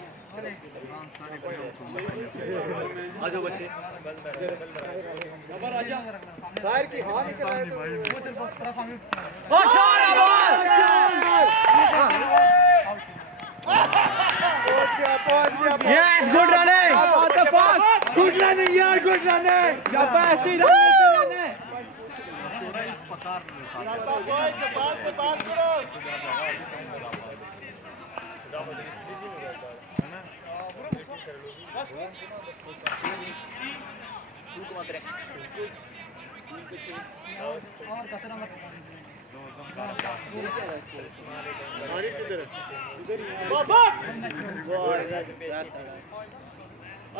आजो बच्चे साहिर की हाँ निकल आए Yes, good running. What the fuck? Good running यार, good running. शाबाश running. जबान से बात करो।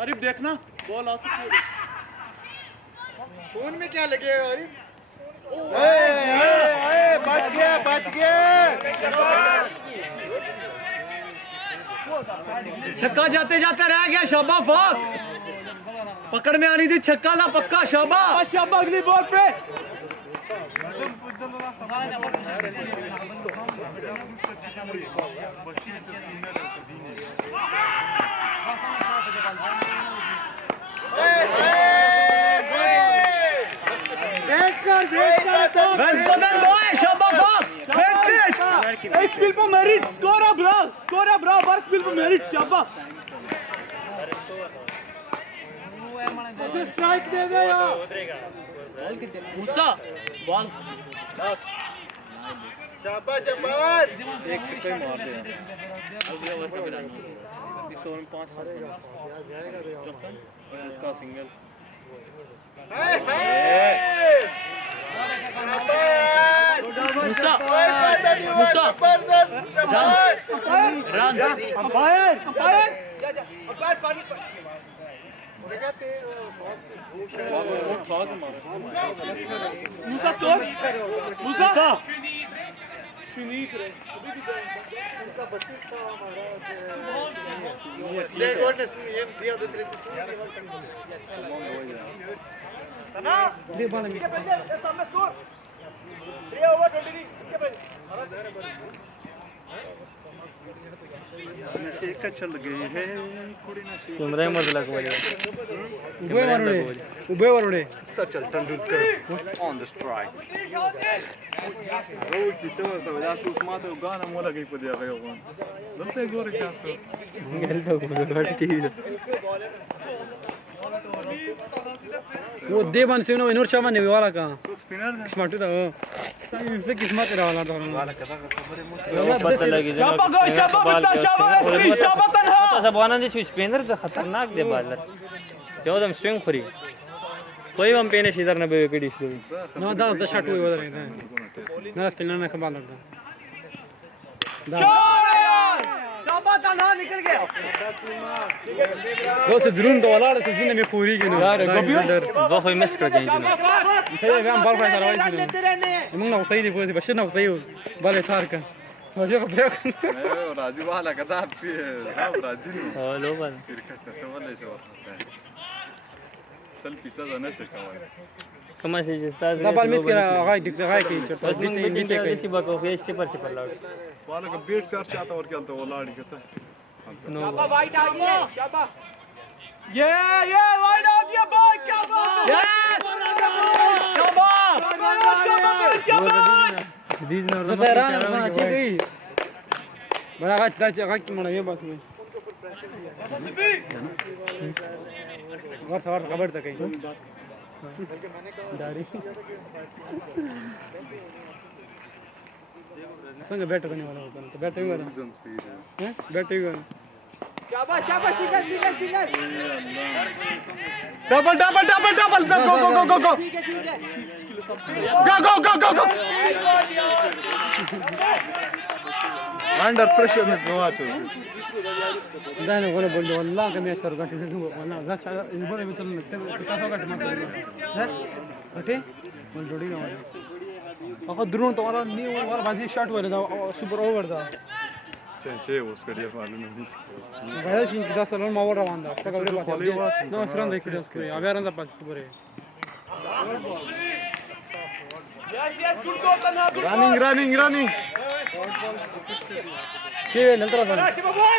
आरिफ देखना बॉल आ सकती है। फोन में क्या लगे आरिफ? बच गया। छक्का जाते जाते रह गया। शाबा फाक पकड़ में आनी थी, छक्का ना पक्का। शाबा अगली बॉल पे बदन बॉय। शाबा फाक स्पिल पे मेरिट स्कोर है ब्रो पर स्पिल पे मेरिट शाबा उसे स्ट्राइक दे दे यार। मूसा बॉल शाबाश। एक छक्का ही मार दे यार। अगले ओवर का विराट इस ओवर में 5 का सिंगल। मूसा रन मूसा स्कोर मूसा ले गोडनेस ये दिया दो तेरे चल गई है थोड़ी ना कैमरा मत लग बजे उबे वरुडे Sachin Tendulkar on the strike रोज की तो या शूट मा तो गाना मोला गई पदिया गयो कोण दलते गोरे कासो गेलतो घटती वो देवान सिंह ने विनोद शर्मा ने वाला का स्पिनर ने स्मार्ट था इससे किस्मत रहा वाला था वाला कथा खबर है पता लगी सब आनंद स्पिनर का खतरनाक दे बालर एकदम स्विंग फ्री कोई हम पेने सीधर ने बेकड़ी स्लो ना दा द शॉट हुई उधर है ना स्पिनर ने कमाल लगा शाबा तना निकल गया। वो से ड्रोन तो वाला से जिन्हें में पूरी की यार वो कोई मिस कर गए जिन्हें सही है हम बाल फाइटर वालीมึงना सही नहीं पूरी बस ना सही बाले थार का वजह को ब्रेक राजू वाला कथा पे हां राजू लो बल क्रिकेट तो वाले से सल पिसा जाने से कमाई कमा से जिसता बाल मिस करा गाय दिख गाय की बस बीते ऐसी बात हो गई इस पर लाउड वाला का बीट सर्च आता और क्या तो लाड़ी कहता नो वाइट आ गया शाबा। ये वाइड आ गया बॉल क्या बात है शाबा दीज ने तो तेरा अच्छी गई बड़ा गाय गाय की मन ये बात में और खबर तक है दाढ़ी संग बैट करने वाला होता है तो बैट भी वाला एकदम सही है हैं बैट भी वाला शाबाश सिंगल डबल सब गो ठीक है गो अंडर प्रेशर में गवाचो दाने वाला बोल दो अल्लाह का मैं सर घाटे से दूंगा वाला जा चल इन बोले में चल लगते कितना घाटे मत है घाटे बोल जोड़ी ना वाला अगर ड्रोन तो वाला नहीं वाला बाजी शॉट वाला था सुपर ओवर था छे उसका दिया मालूम नहीं भाई जी 10 रन मावर रवांदा तक अबरे बात नो रन देख रहे हो अबे रन पास सुपर है यस गुड गोल तना गुड रनिंग छे नंतर था शिवा बॉय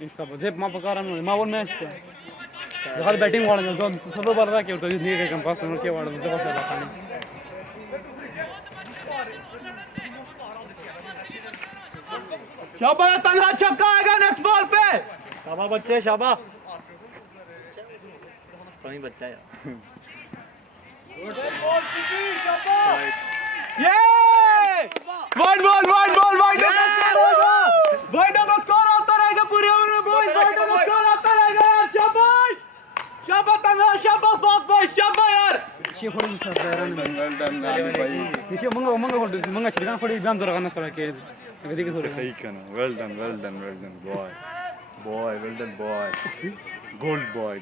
इसका जेब मा पका रहा है मा वन मैच पे हर बैटिंग वाले में जो सब बार रहा के तो नहीं के कम पास में के वाले में तो बस रखा नहीं शाबाश तन्हा छक्का आएगा नेक्स्ट बॉल पे शाबाश बच्चे शाबाश कहीं बच्चा है ये वाइड बॉल का स्कोर आता रहेगा पूरे ओवर में बॉयज वाइड का स्कोर आता रहेगा यार शाबाश तन्हा शाबाश बहुत भाई शाबाश यार नीचे फोड़ नीचे मंगा फोड़ मंगा छिड़का फोड़ ब्याम तो रखना सर के गदी के थोड़े सही कहना well done boy gold boy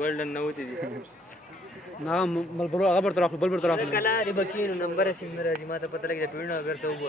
golden नव्हती ती ना बलबल आगे बढ़ तरफ कला रे बकीन नंबर है सिंगर जी माता पता लगे पीड़ना अगर तो वो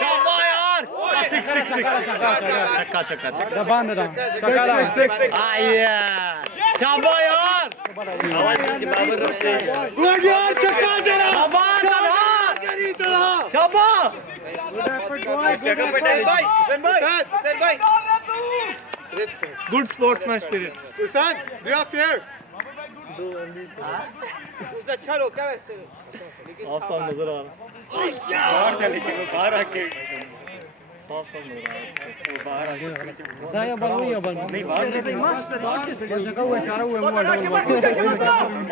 शाबाश यार छक्का बांध रहा आया शाबाश यार आवाज की बाबर से गुड यार छक्का तेरा शाबाश शाबाश good sportsman spirit Hussain do you fair अच्छा लो क्या वैसे साफ नजर आ रहा बाहर चले गए बाहर आके साफ नजर आ रहा या बल या बल नहीं बाहर नहीं जगह हुआ चारों हुए मो डबल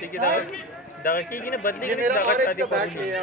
ठीक है दगा की ने बदली के दगा शादी कर दी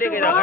लेके दगा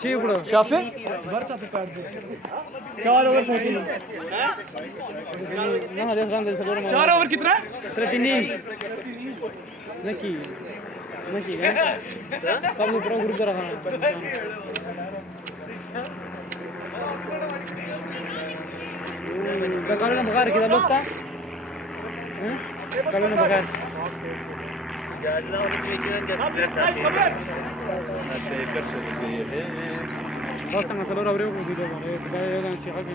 ठीक बड़ो शाफे बरचा पे काट दे 4 ओवर पहुंची ना रे रन दे सबर में 4 ओवर कितना है तिनी नकी कब में पूरा ग्रुप रखा बगार किधर लोग था हैं कल ने बगार जाजला और इसमें जीवन जैसे प्लेयर्स आते हैं बस संग सलो रवरे को दीदो ये गाय चिका के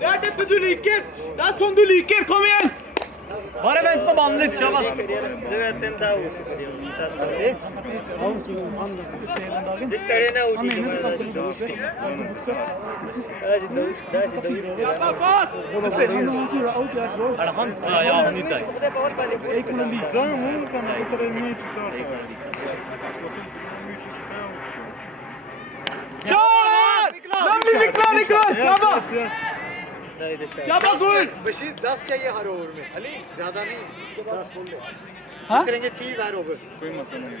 Nerede Duliker? Daha son Duliker kom igen! Bara vent på bandet şabab. Det vet inte alls. Det är det nu. Ja, inte. निकला शाबाश शाबाश गोल बशीर 10 चाहिए हर ओवर में अली ज्यादा नहीं 10 हां करेंगे 3 हर ओवर कोई मसला नहीं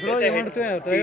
ब्रो ये तो है तो ये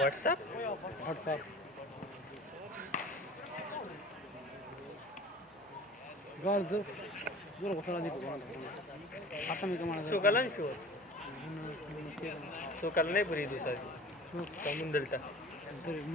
WhatsApp गाल दो जोर वसला दी आता मी कमाल सो कलन शो सो कलने पुरी दुसरी समुंदलता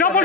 double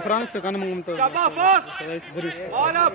Fransa kan mungkin tuh. Shabba fuck. All up.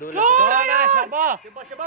Shabba. Shabba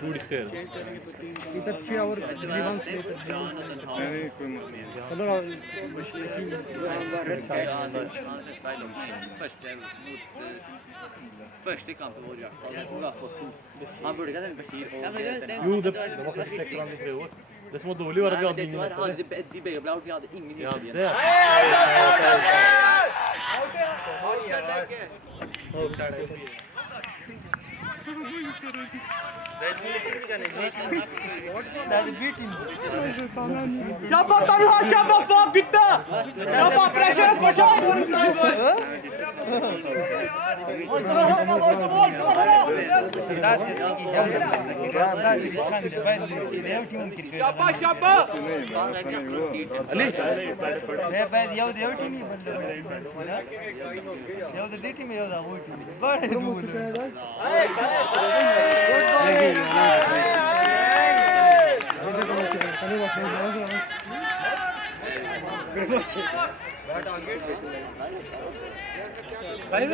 food square इधर 6 और जीवन से कोई मसला चलो Första kampen var jag. Han borde kanske Bashir och Jo, det var kanske 6 i 3 år. Det som var dåligt var att vi hade ingen han hade de bägge blå vi hade ingen Ja, idé. det. Shabba Tanha. Shabba fuck. Gitta. Shabba pressure. Watch out. Shabba. Shabba. Ali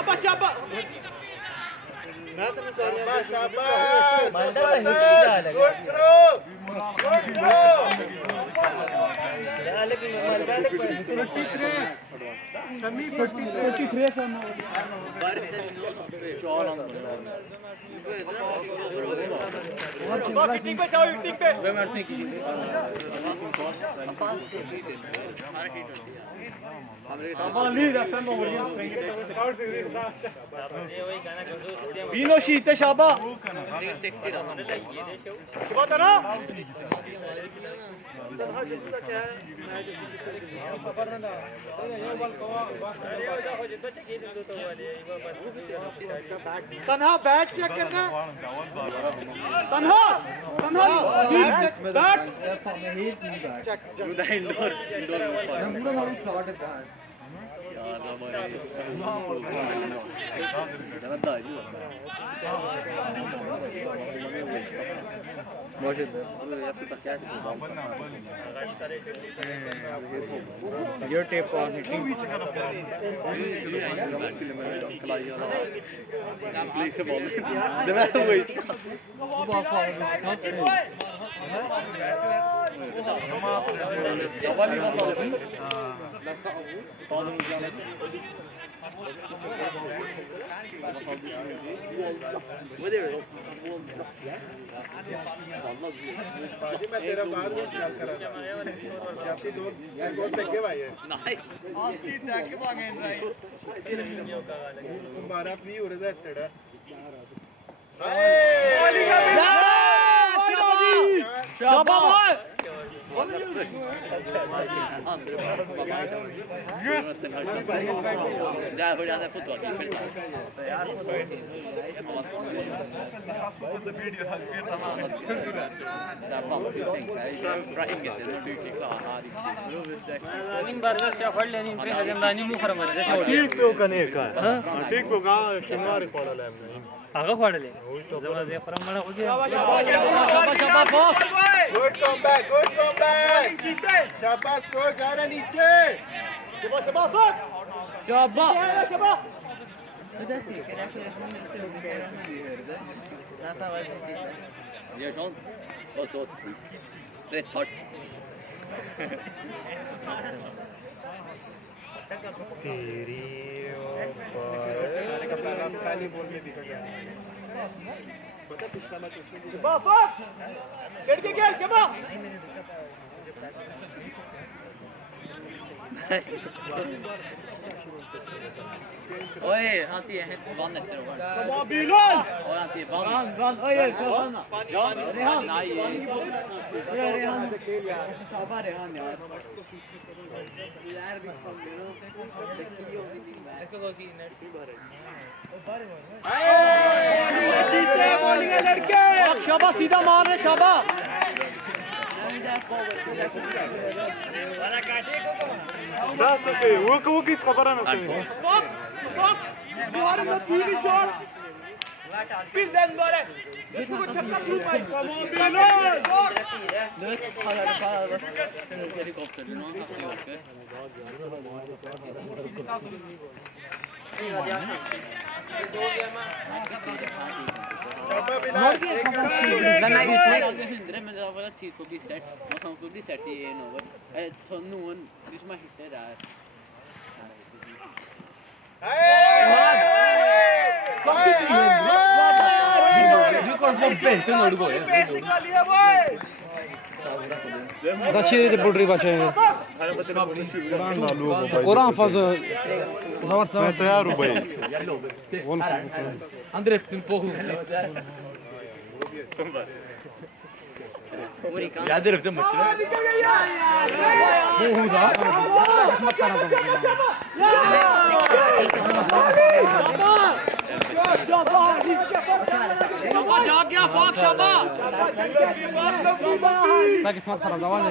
Shabba. Shabba. Vino shite Shabba. Shabba Tanha. Tanha bat check करना Tanha bat Your tape on it. मैं तेरा बात ख्याल कर रहा था जाती दो गोल पे के भाई है तुम्हारा नहीं हो रहा है तेरा Shabba boy. Där började han fotboll. निम बर्गर चा फडले नि प्रे हजम दानी मुखर मध्ये जसे होते ठीक पे का नहीं का ठीक को का शिमार खोला ले हमने आगा फडले जमा जे परम मला होते Shabba fuck. Good come back शाबाश स्कोर जा रहा नीचे Shabba fuck. Shabba Shabba. Gör sånt. Och så press hårt. तेरी पहली बॉल में विकेट गया पता पिछला मैच उसने छेड़ के खेल Shaba Oi, han sier helt vannet til å Kom on Bilal Og han sier vann. Oi, oi, hva vann da? Rehan? Nei, Rehan. Sabah Rehan, ja. Jeg skal gå og si ned. जीते bowling है लड़के शाबा सीधा मार रहे शाबा बस okay वो किस खबर है ना sir Stop! You are in the TV shot! Spill den bare! Det skal gå tøft av Blue Mike! Kom on, Bilal! Løt, han er bare helikopter. Nå han kaster i åker. शाबाश Bilal Den er utenriks 100, men det var tid på å bli sett. Man kan ikke bli sett i en over. Så noen, de som er hitter er... Du kan få pause når du går hjem. दक्षिण ते poultry बचे Quran fudge मैं तैयार हूं भाई André, tu pouco. Ya direkt mi? Shaba जाग गया fast Shaba ताकि स्मार्ट खराब आवाज है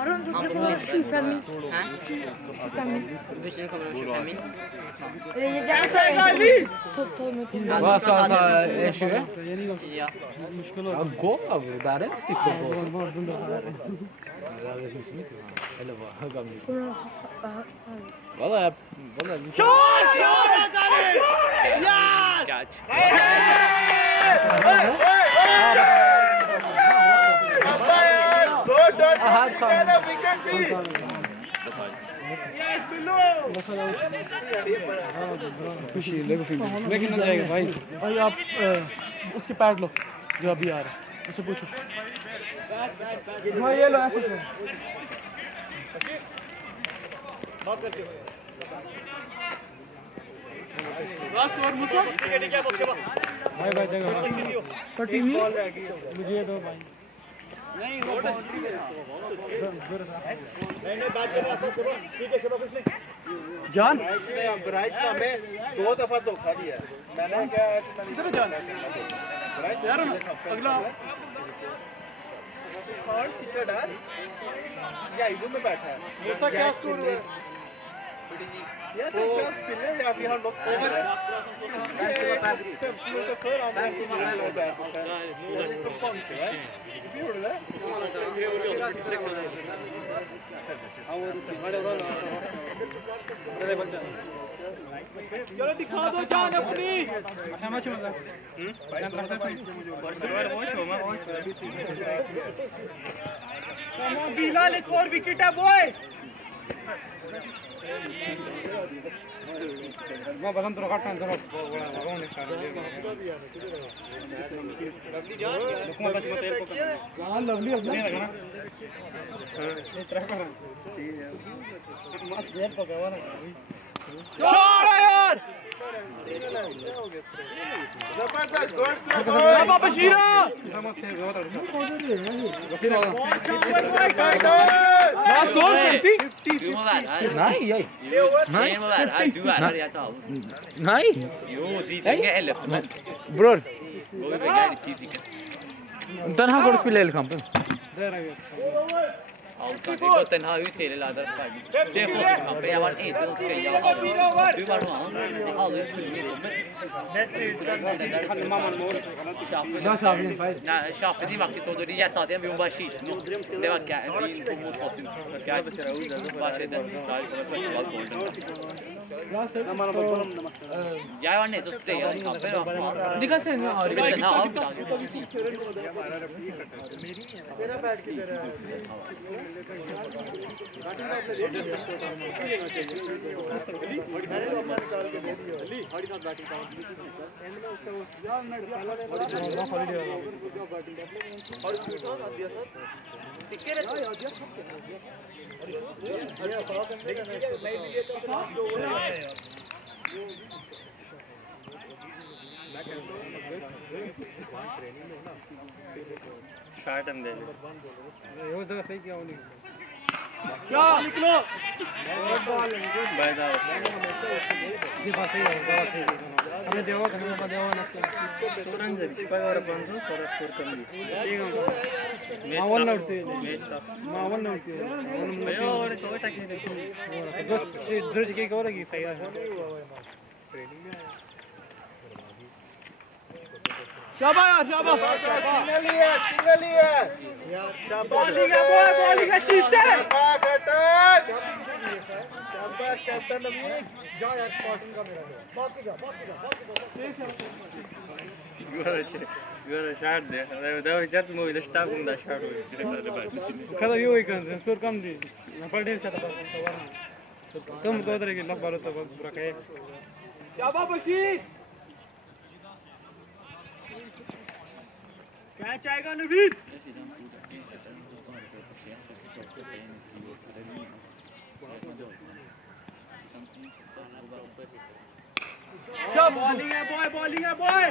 Arun skjuta min. Hvis jeg kommer til å kjøpe min. Vad ska han ta? 20? Ja. Ja, gå över. Där är ett stycke på oss. Eller vad? Hur gammal? Valla. Catch. Good dot पहला wicket भी yes बिल्लो खुशी लेकिन लेकिन नहीं जाएगा भाई भाई आप उसके पैड लो जो अभी आ रहा है उससे पूछो भाई ये लो ऐसे लास्ट ओवर मुसा भाई भाई जगह तो टीम मुझे दो भाई नहीं बात कर रहा था सुनो ठीक है सुनो कुछ नहीं जान ब्राइट ने हमें 2 दफा धोखा दिया मैंने क्या इधर जान यार अगला थर्ड सीटेड है या इधर में बैठा है मुसा क्या स्कोर हुआ या तो स्पिनर या वी हैव लुक ओवर चलो दिखा दो जान अपनी बिलाल एक और विकेट है बॉय मैं बदन तो काटना जरा भगवान हां लवली अब नहीं रखना ये ट्रैक कर मत जेल पकावा ना छोड़ यार जबरदस्त गुड बाबा बशीरा last score 50 Du må være her. Nej, jeg. Jeg må være her. Du er her, jeg tar av. Nej. Jo, de trenger 11. Men, bror, Går vi begge her i 10 stykker. den här går du spela hela kampen. Avukatı götten ha ütelelerden fayda. Defol. Ben var en çok şey ya. Bir var mı? Alır sürüyor. Na şafı değil bak ki soduri ya zaten bir başı. Ne bak ya. Bir komut olsun. Ya da şöyle uyuz başladı. Ya var ne tuttu ya. Dikkat sen ya. Dikkat sen ha. Short हम दे ले वो तो सही क्या होने क्या निकलो bye दा जी बात सही है हमें देवा हमें देवा ना सोरन जरी पर और 500 सोरा स्कोर कर ली ठीक है मावन नौते मावन नौते और तो टके दो के करेगी सही है शाबाश शाबाश सिंगल ही है बॉलिंग है बॉय बॉलिंग है चीते शाबाश अटक शाबाश कैप्टन अमीर जा यार स्पॉटिंग का मेरा बाकी जा Göre şart de. Da şart mı öyle şart mı da şart öyle. Kada yok iken skor kam değil. Napal değil şart var. Tam तो उधर के लग बारो तो बुरा है. शाबाश बशीर कैच आएगा नवीद बॉलिंग है boy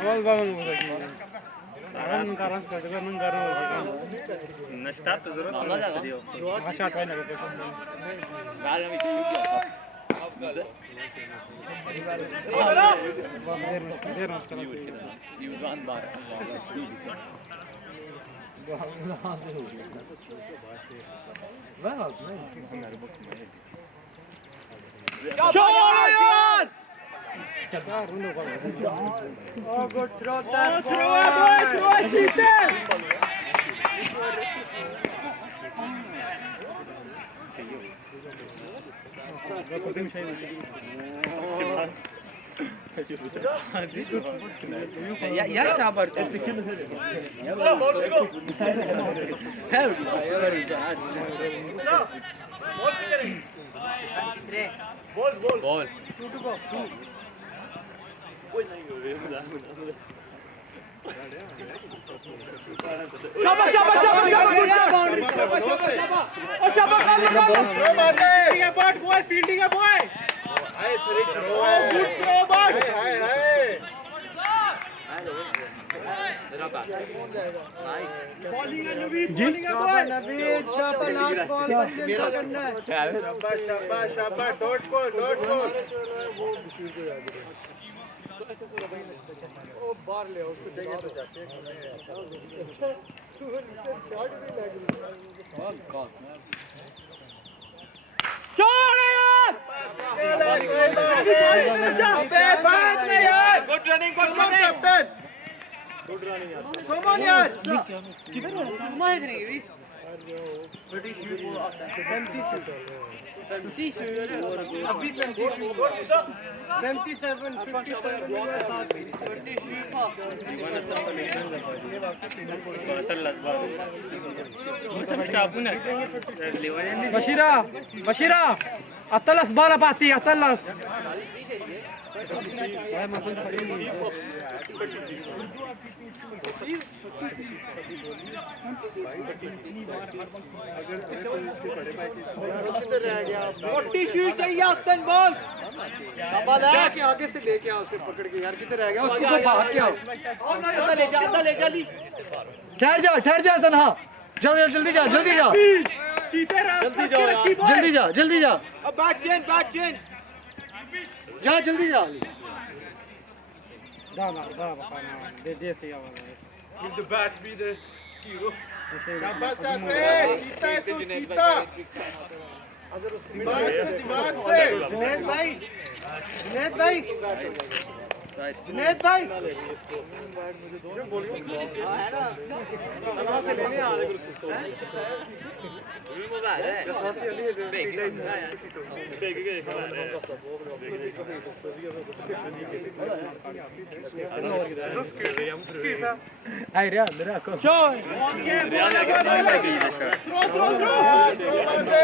Awal balon bu da ki. Aran karan करते हैं नन करो नष्टा तो जरूरत नहीं है. आशा कोई ना करते. गाल में देर मत करो. Yuvan var. यार Oh, good throw, throw it, चीते Ya sabar. Ball. शाबाश बाउंड्री शाबाश बॉय फील्डिंग है boy good throw boy bowling है नवीद बॉलिंग है बॉय नवीद शाबाश बॉल बच्चे का करना है शाबाश डॉट गोल ओ बाहर ले उसको चाहिए तो जाके शॉट भी लग रही good running captain good running come on यार ब्रिटिश शूट आता है 50 शूट अभी 50 shoot 57 Bashira Atalas bala pati Atalas चाहिए अतन बॉल जाके आगे से लेके आओ उसे पकड़ के यार किधर रह गया उसको तो भाग के आओ ले जा ठहर जा तन्हा जल्दी जा जल्दी जा अब बैक चेन जा जल्दी जा Da bak, de siyah var. Give the bat be the hero. शाबाश साफे जीता है तू जीता दिमाग से जुनेद भाई जुनेद भाई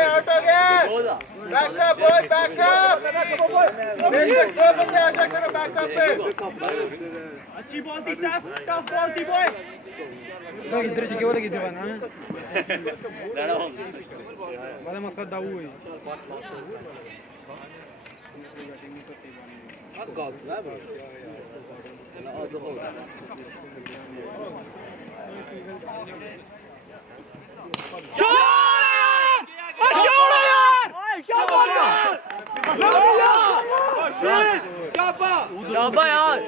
आउट हो गया बैकअप बॉय बैकअप दो बंदे आजा करो बैकअप पे अच्छी बॉल थी साफ टफ बॉल थी बॉय इधर से केवल किती बना मला मस्त दाऊ आहे शाबाश यार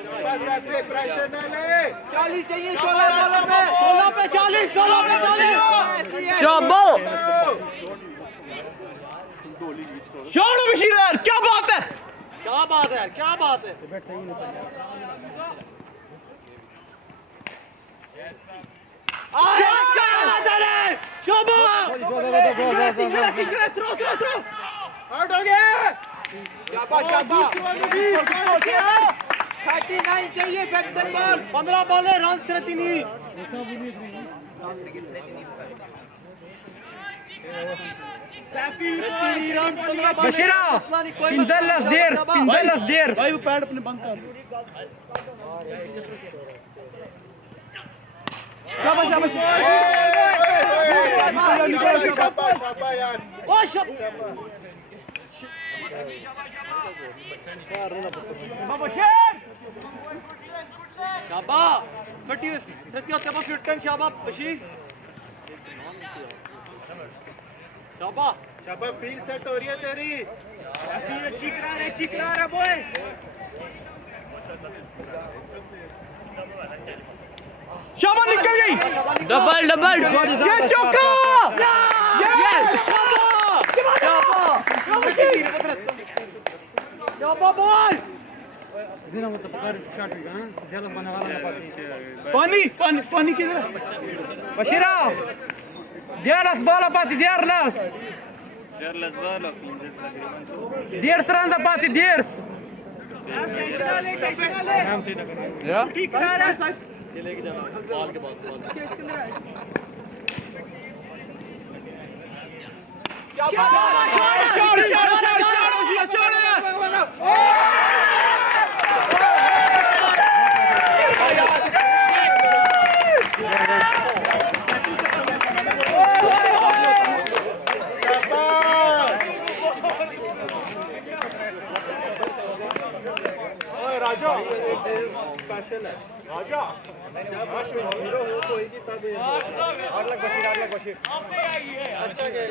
साफे प्रेशर न ले 40 चाहिए 16 पे 40 शाबाश शॉट बशीर यार क्या बात है क्या बात है आउट हो गया शाबाश 39 चाहिए फैक्टर बॉल 15 बॉल है रन 33 बशीरा पिंदलस देर भाई वो पैड अपने बंद कर शाबाश यार ओ शब शाबाश 37 शाबाश बशीर शाबाश शाबाश फील्ड सेट हो रही है तेरी अच्छी करा रहा बॉय शाबाश निकल गई डबल ये चौका यस शाबाश बॉल दिन मत पकड़ स्टार्ट हुई हां जल्द बनावाला ना पानी किधर Bashira Dierlas bola pati dierlas Diers randa pati diers या स्पेशल है राजा जब हीरो हो कोई तब अच्छा खेल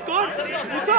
स्कोर मुसा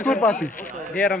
स्कोर पाती देर हम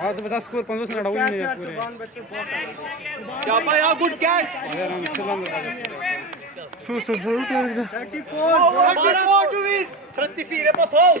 आज बता स्कोर 15 से लड़ाऊं नहीं पूरे शाबाश यार गुड कैच अगर हम सलाम Foto win 34 på 12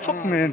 fuck man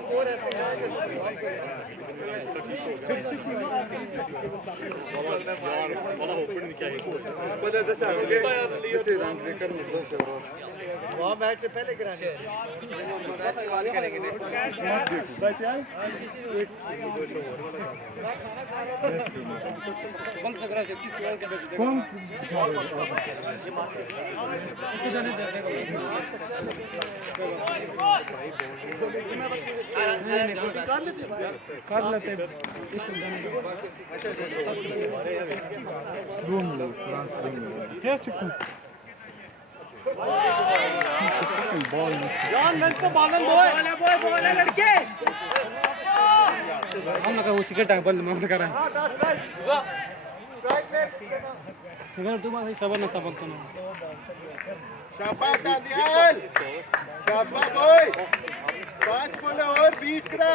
score ऐसे है जैसे वहाँ मैच से पहले कराने कर लेते रूम लो क्या चिकन जॉन मैं तो बालन बॉय बॉल है लड़के हम लगा वो सिगरेट टाइम बंद मत कर रहा सिगरेट तू बात सबर ना सबक तो ना शाबाश दानियल शाबाश बॉय 5 बोले और बीट करा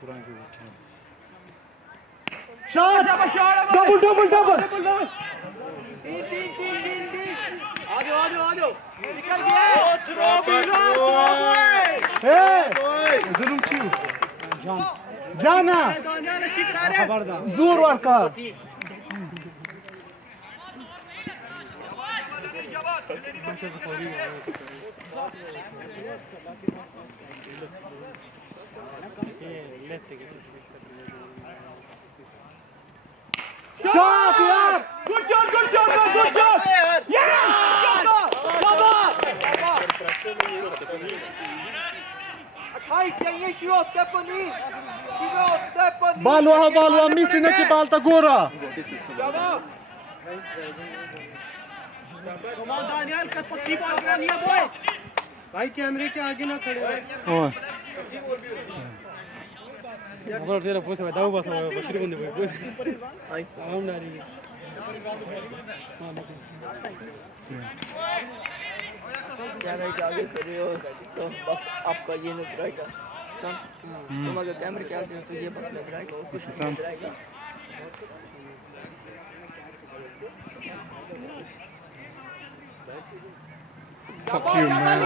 पूरा शॉट डबल डबल डबल आ जाओ निकल गया थ्रो बिलो हे जुलूम क्यों जाना खबरदार जोर वर का शॉट यार गुड शॉट यस शाबाश बालवा मिसिने की बाल ता गोरा कमान दानियल का पक्की बॉल करा लिया बॉय भाई कैमरे के आगे ना खड़े खबर तेरा पोसे बताओ बस बशीर बंदे पोसे आई हम डाली क्या भाई आगे कर रहे हो तो बस आपका ये नहीं रहेगा तुम अगर कैमरे के आगे हो तो ये बस लग रहेगा और कुछ नहीं रहेगा Fuck you, man.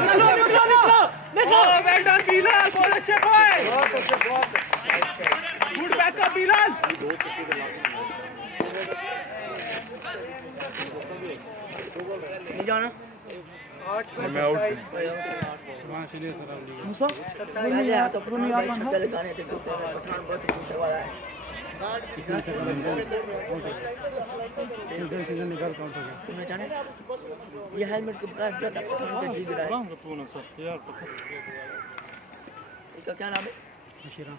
निकलो वेल डन बिलाल बहुत अच्छे बॉय गुड बैकअप बिलाल नहीं जाना मैं आउट वहां से ले सर मुसा पहले तो पहले गाने थे पठान बहुत पीछे वाला है सीजन निकाल काउंट हो गया तुमने जाने ये हेलमेट के प्राइस क्या था पठान का जीत रहा है इसका क्या नाम है बशीरा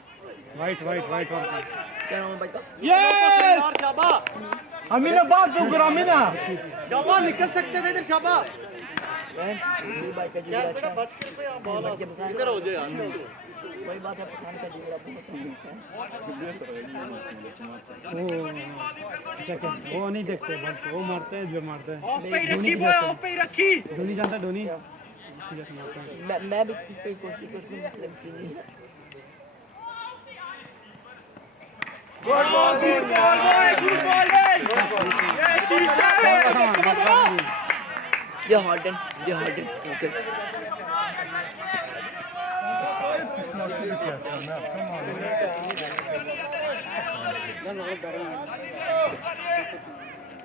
वाइट क्या नाम है भाई का यस शाबाश अमीना बात दो ग्रामीना शाबाश निकल सकते थे इधर शाबाश ये भाई का जीत रहा है बच के बॉल इधर हो जाए वही बात है पठान का जीत रहा बहुत वो नहीं देखते बस वो मारते हैं जो मारते हैं ऑफ पे रखी बॉय ऑफ पे रखी धोनी जानता धोनी मैं भी इसकी कोशिश करती हूँ मतलब कि नहीं गुड बॉल बॉय ये जीत है ये हार्डन ओके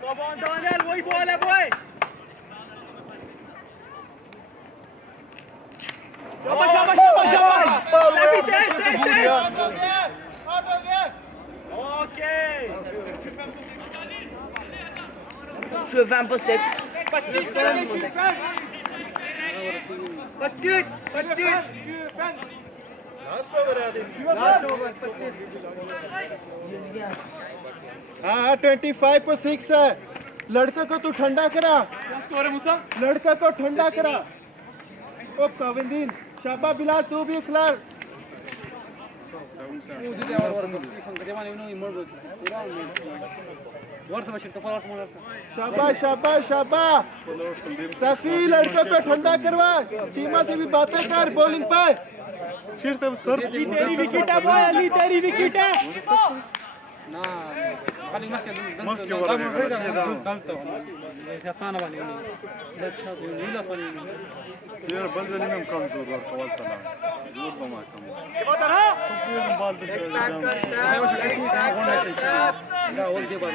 कम ऑन दानियल वही बॉल है बॉय शाबाश ओके Şoför på 6 हाँ 25 पर 6 है लड़का को तू ठंडा करा स्कोर है मूसा लड़का को ठंडा करा ओ कविंदीन शाबा बिलाल तू भी खिलाड़ शाबाश शाबाश शाबाश सफी लड़के पे ठंडा करवा सीमा से भी बातें कर बॉलिंग पे सिर्फ सर तेरी विकेट है बॉय अली तेरी विकेट है ना खाली मत मस्त के वाला शासन वाली अच्छा नीला पानी यार बंदे ने कम जोर और कवाल करना जोर बमा कम बता बाल ना और के बाद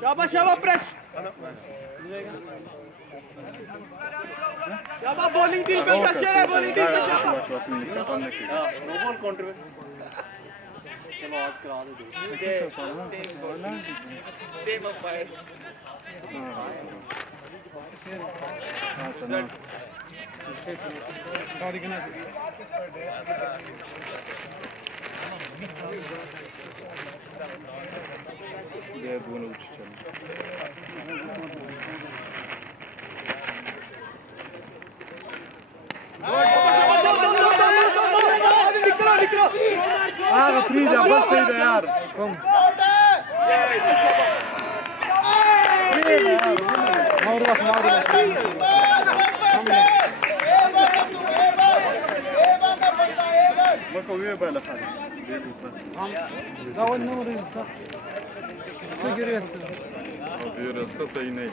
शाबाश प्रेस शाबाश बॉलिंग दी पे प्रेशर है बॉलिंग दी पे शाबाश वासिम निकलने के नो बॉल काउंटर चलो आज करा दे सेम अंपायर ये दोनों उठ चल हाँ फ्रीज है बस सही है यार कम बको ये बाला खाली जाऊन नंबर सिक्युरिटी ये रस्ता सही नहीं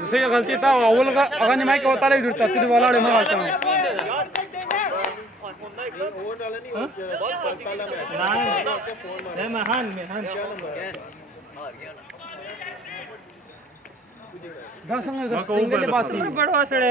जैसे ये गलती था अव्वल का अगर नहीं मैं क्या होता है इधर तत्ती वाला डे मैं आता हूँ मैं हान बड़ा सड़े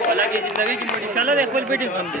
वाला की जिंदगी की मोटी शाला एक बार बैटिंग कर दे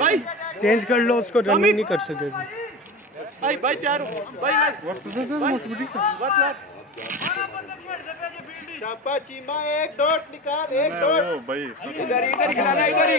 भाई चेंज कर लो उसको रनिंग नहीं कर सके भाई भाई तैयार हो भाई शाबाश चीमा एक डॉट निकाल एक डॉट वो भाई इधर इधर खिलाना इधर ही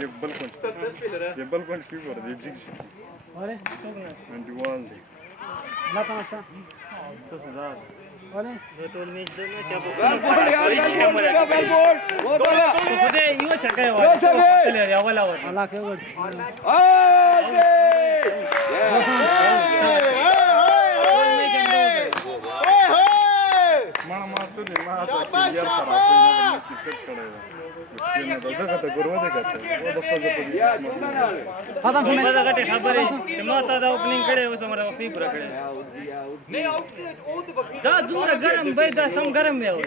ये बलकोन की कर दे जिग अरे जंजवाल दे ला पांच वाले दो टोल में दो में क्या बोल यार वेल बोल वो बोला खुदे यूं चके दो वाला से ले या वाला वाला के वो मां मां तो नहीं मां तो यार खराब क्रिकेट करेगा उसके में दादा का गुरु देखा वो बक्का खत्म सुने दादा का खबर है माता दा ओपनिंग करे वो हमारा ओपी पूरा करे नहीं आउट ओ तो दा दूर गरम भाई दा सम गरम है वो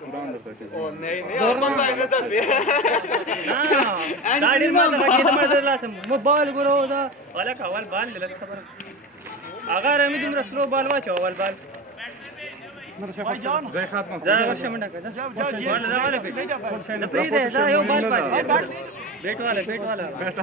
कुरान दता के नहीं नहीं और बंदा है दसे हां गाड़ी में लगा के मर ला सम मोबाइल गुरो दा वाला का वाल बाल लग खबर अगर हम तुम स्लो बाल वाचो वाल बाल भाई जान जय खात्मा जा वर्ष में डका जा वाला वाला पे ना पे दे जा यो बाल बाल बैट वाला बेटा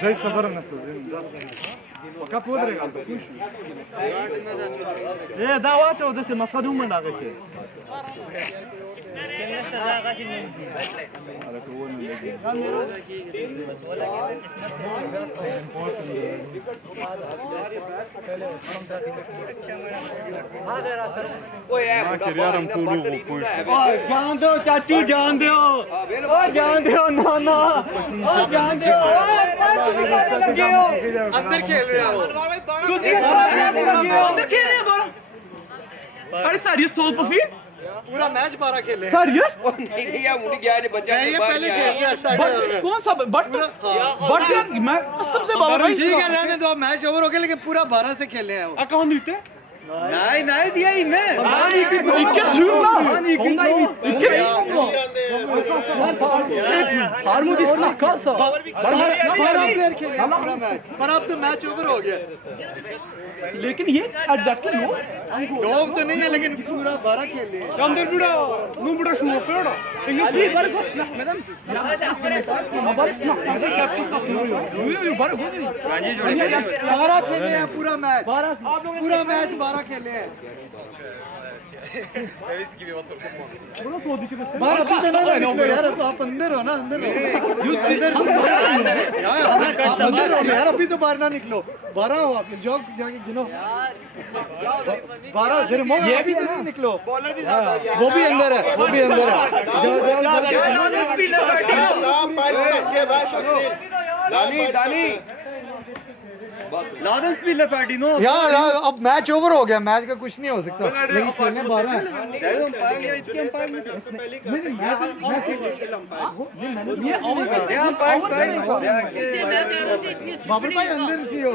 जय खबर न तो का podre galdo ए da wacho da se masadum man daga ke ala ko won legi ओए यारम को लोग को जान दो चाचू जान दो जान दो नाना जान दो लगे हो अंदर खेल रहे हो अंदर खेल रहे हो अरे सीरियस तो पर फिर पूरा मैच 12 खेले सीरियस नहीं यार मुझे क्या बच्चा ये पहले खेल रहा कौन सा बट मैं कसम से बाबा भाई ठीक है रहने दो मैच ओवर हो गया लेकिन पूरा 12 से खेले हैं वो अकाउंट जीते नहीं नहीं दिया ही मैं इक्के छूना इक्के हारमो दिसना कासा पर अब तो मैच ओवर हो गया लेकिन ये एग्जैक्टली नो लोग तो नहीं है लेकिन पूरा 12 खेले अंदर बुड़ा नु बुड़ा शू फेड़ा इंग्लिश भी बार को मैडम बार स्ना अगर कैप्टन स्ना यू बार हो गई 12 खेले हैं पूरा मैच पूरा मैच 12 खेले हैं बाहर अभी तो ना निकलो यार आप अंदर हो ना अंदर हो यार अभी तो बाहर ना निकलो 12 हो आप जो जाके गिनो 12 जरा ये अभी तो नहीं निकलो वो भी अंदर है लादन स्पिलर फैटिनो यार अब मैच ओवर हो गया, मैच का कुछ नहीं हो सकता, लेकिन खेलने 12 है। बाबर भाई अंदर थी हो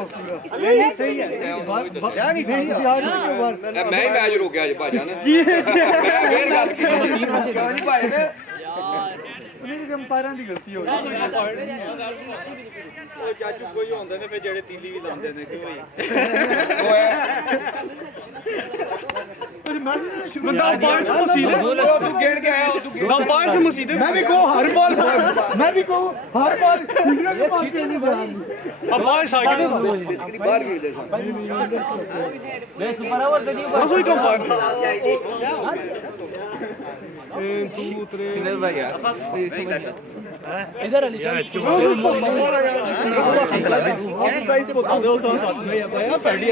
सही है। मैं ही मैच रोक गया भाजा ने अंपायरां दी गलती हो ਚਾਚੂ ਕੋਈ ਹੁੰਦੇ ਨੇ ਫਿਰ ਜਿਹੜੇ ਤੀਲੀ ਵੀ ਲਾਉਂਦੇ ਨੇ ਕਿਉਂ अंपायर से मसीद है तू गेड़ के आया तू अंपायर से मसीद है मैं भी कहूँ हर बॉल फील्डर के पास नहीं बढ़ानी अंपायर साइड बाहर भी दे मैं सुपर ओवर दे दियो बस वही अंपायर 1 2 3 भाई यार इधर अली चल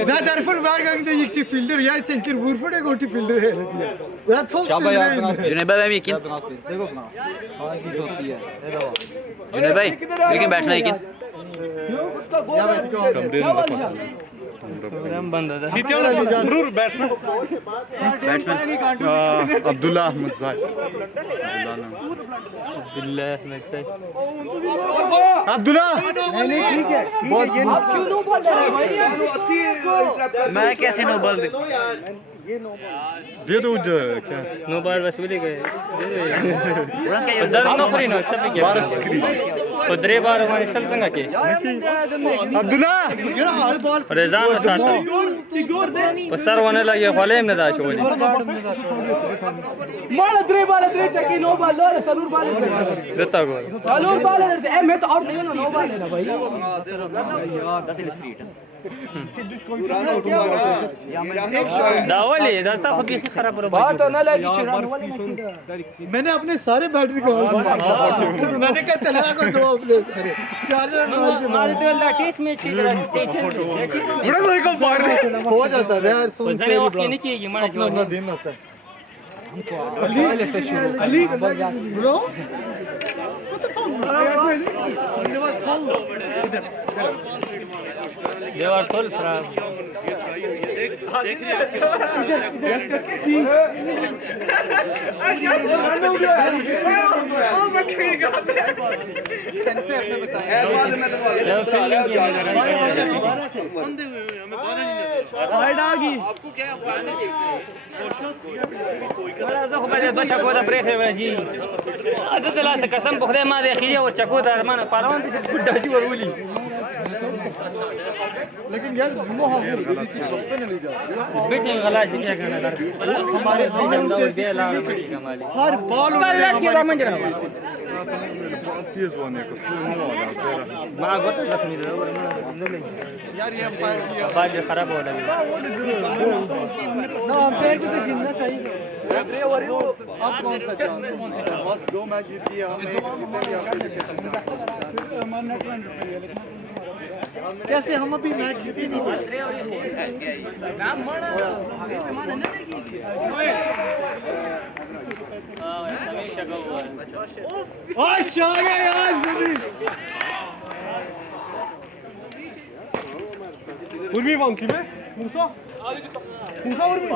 Där därför varje gång det gick till fielder, jag tänker varför det går till fielder hela tiden. Jag tar Junaid भाई मैं यकीन जुनेद भाई लेकिन बैठना यकीन जरूर बैट्समैन अब्दुल्ला अहमद जाहिद अब्दुल्ला नहीं ठीक है आप क्यों नो बॉल ले रहे हो भाई मैं कैसे नो बॉल दे दो क्या नो बॉल बस बोले गए क्या दर नो फ्री नो सब के बारह स्क्रीन तो दरे बार हमारे चल संगा के अब्दुल्ला रेजान साथ पसर होने लगे फले में दा छोड़ी माल द्रे चकी नो बॉल लो सलूर बॉल देता गोल सलूर बॉल ए मैं तो आउट नहीं हूं नो बॉल लेना भाई दावली दाता खुद ही खराब रहा बात तो ना लगी चुरान वाले मैंने अपने सारे बैटरी को मैंने कहा तला को दो अपने सारे 4 रन मार के मार तो लाटिस में छी बड़ा कोई को फाड़ हो जाता है यार सोच से जने ओके नहीं किएगी मार अपना दिन होता है अली ब्रो देवर तोल फ्रा आपको क्या बच्चा को ब्रेक है जी अदद ला से कसम बखरे मार खिया और चको दरमान पारवन से बुड्ढा जी वरूली लेकिन यार जुम्मो हो गई पे नहीं जा बेटे गला जी क्या करना कर हमारे बंदा दे ला बड़ी कमाली हर बॉल लाश के दामन जरा तेज होने को स्लो नहीं होगा मां गोत रखनी दे यार ये अंपायर किया बाल खराब हो लगी ना अंपायर को तो गिनना चाहिए आप कौन सा बस 2 मैच जीत लिया हम एक कैसे हम अभी मैच जीते नहीं अच्छा यार उर्मी वंकी में मूसा मूसा उर्मी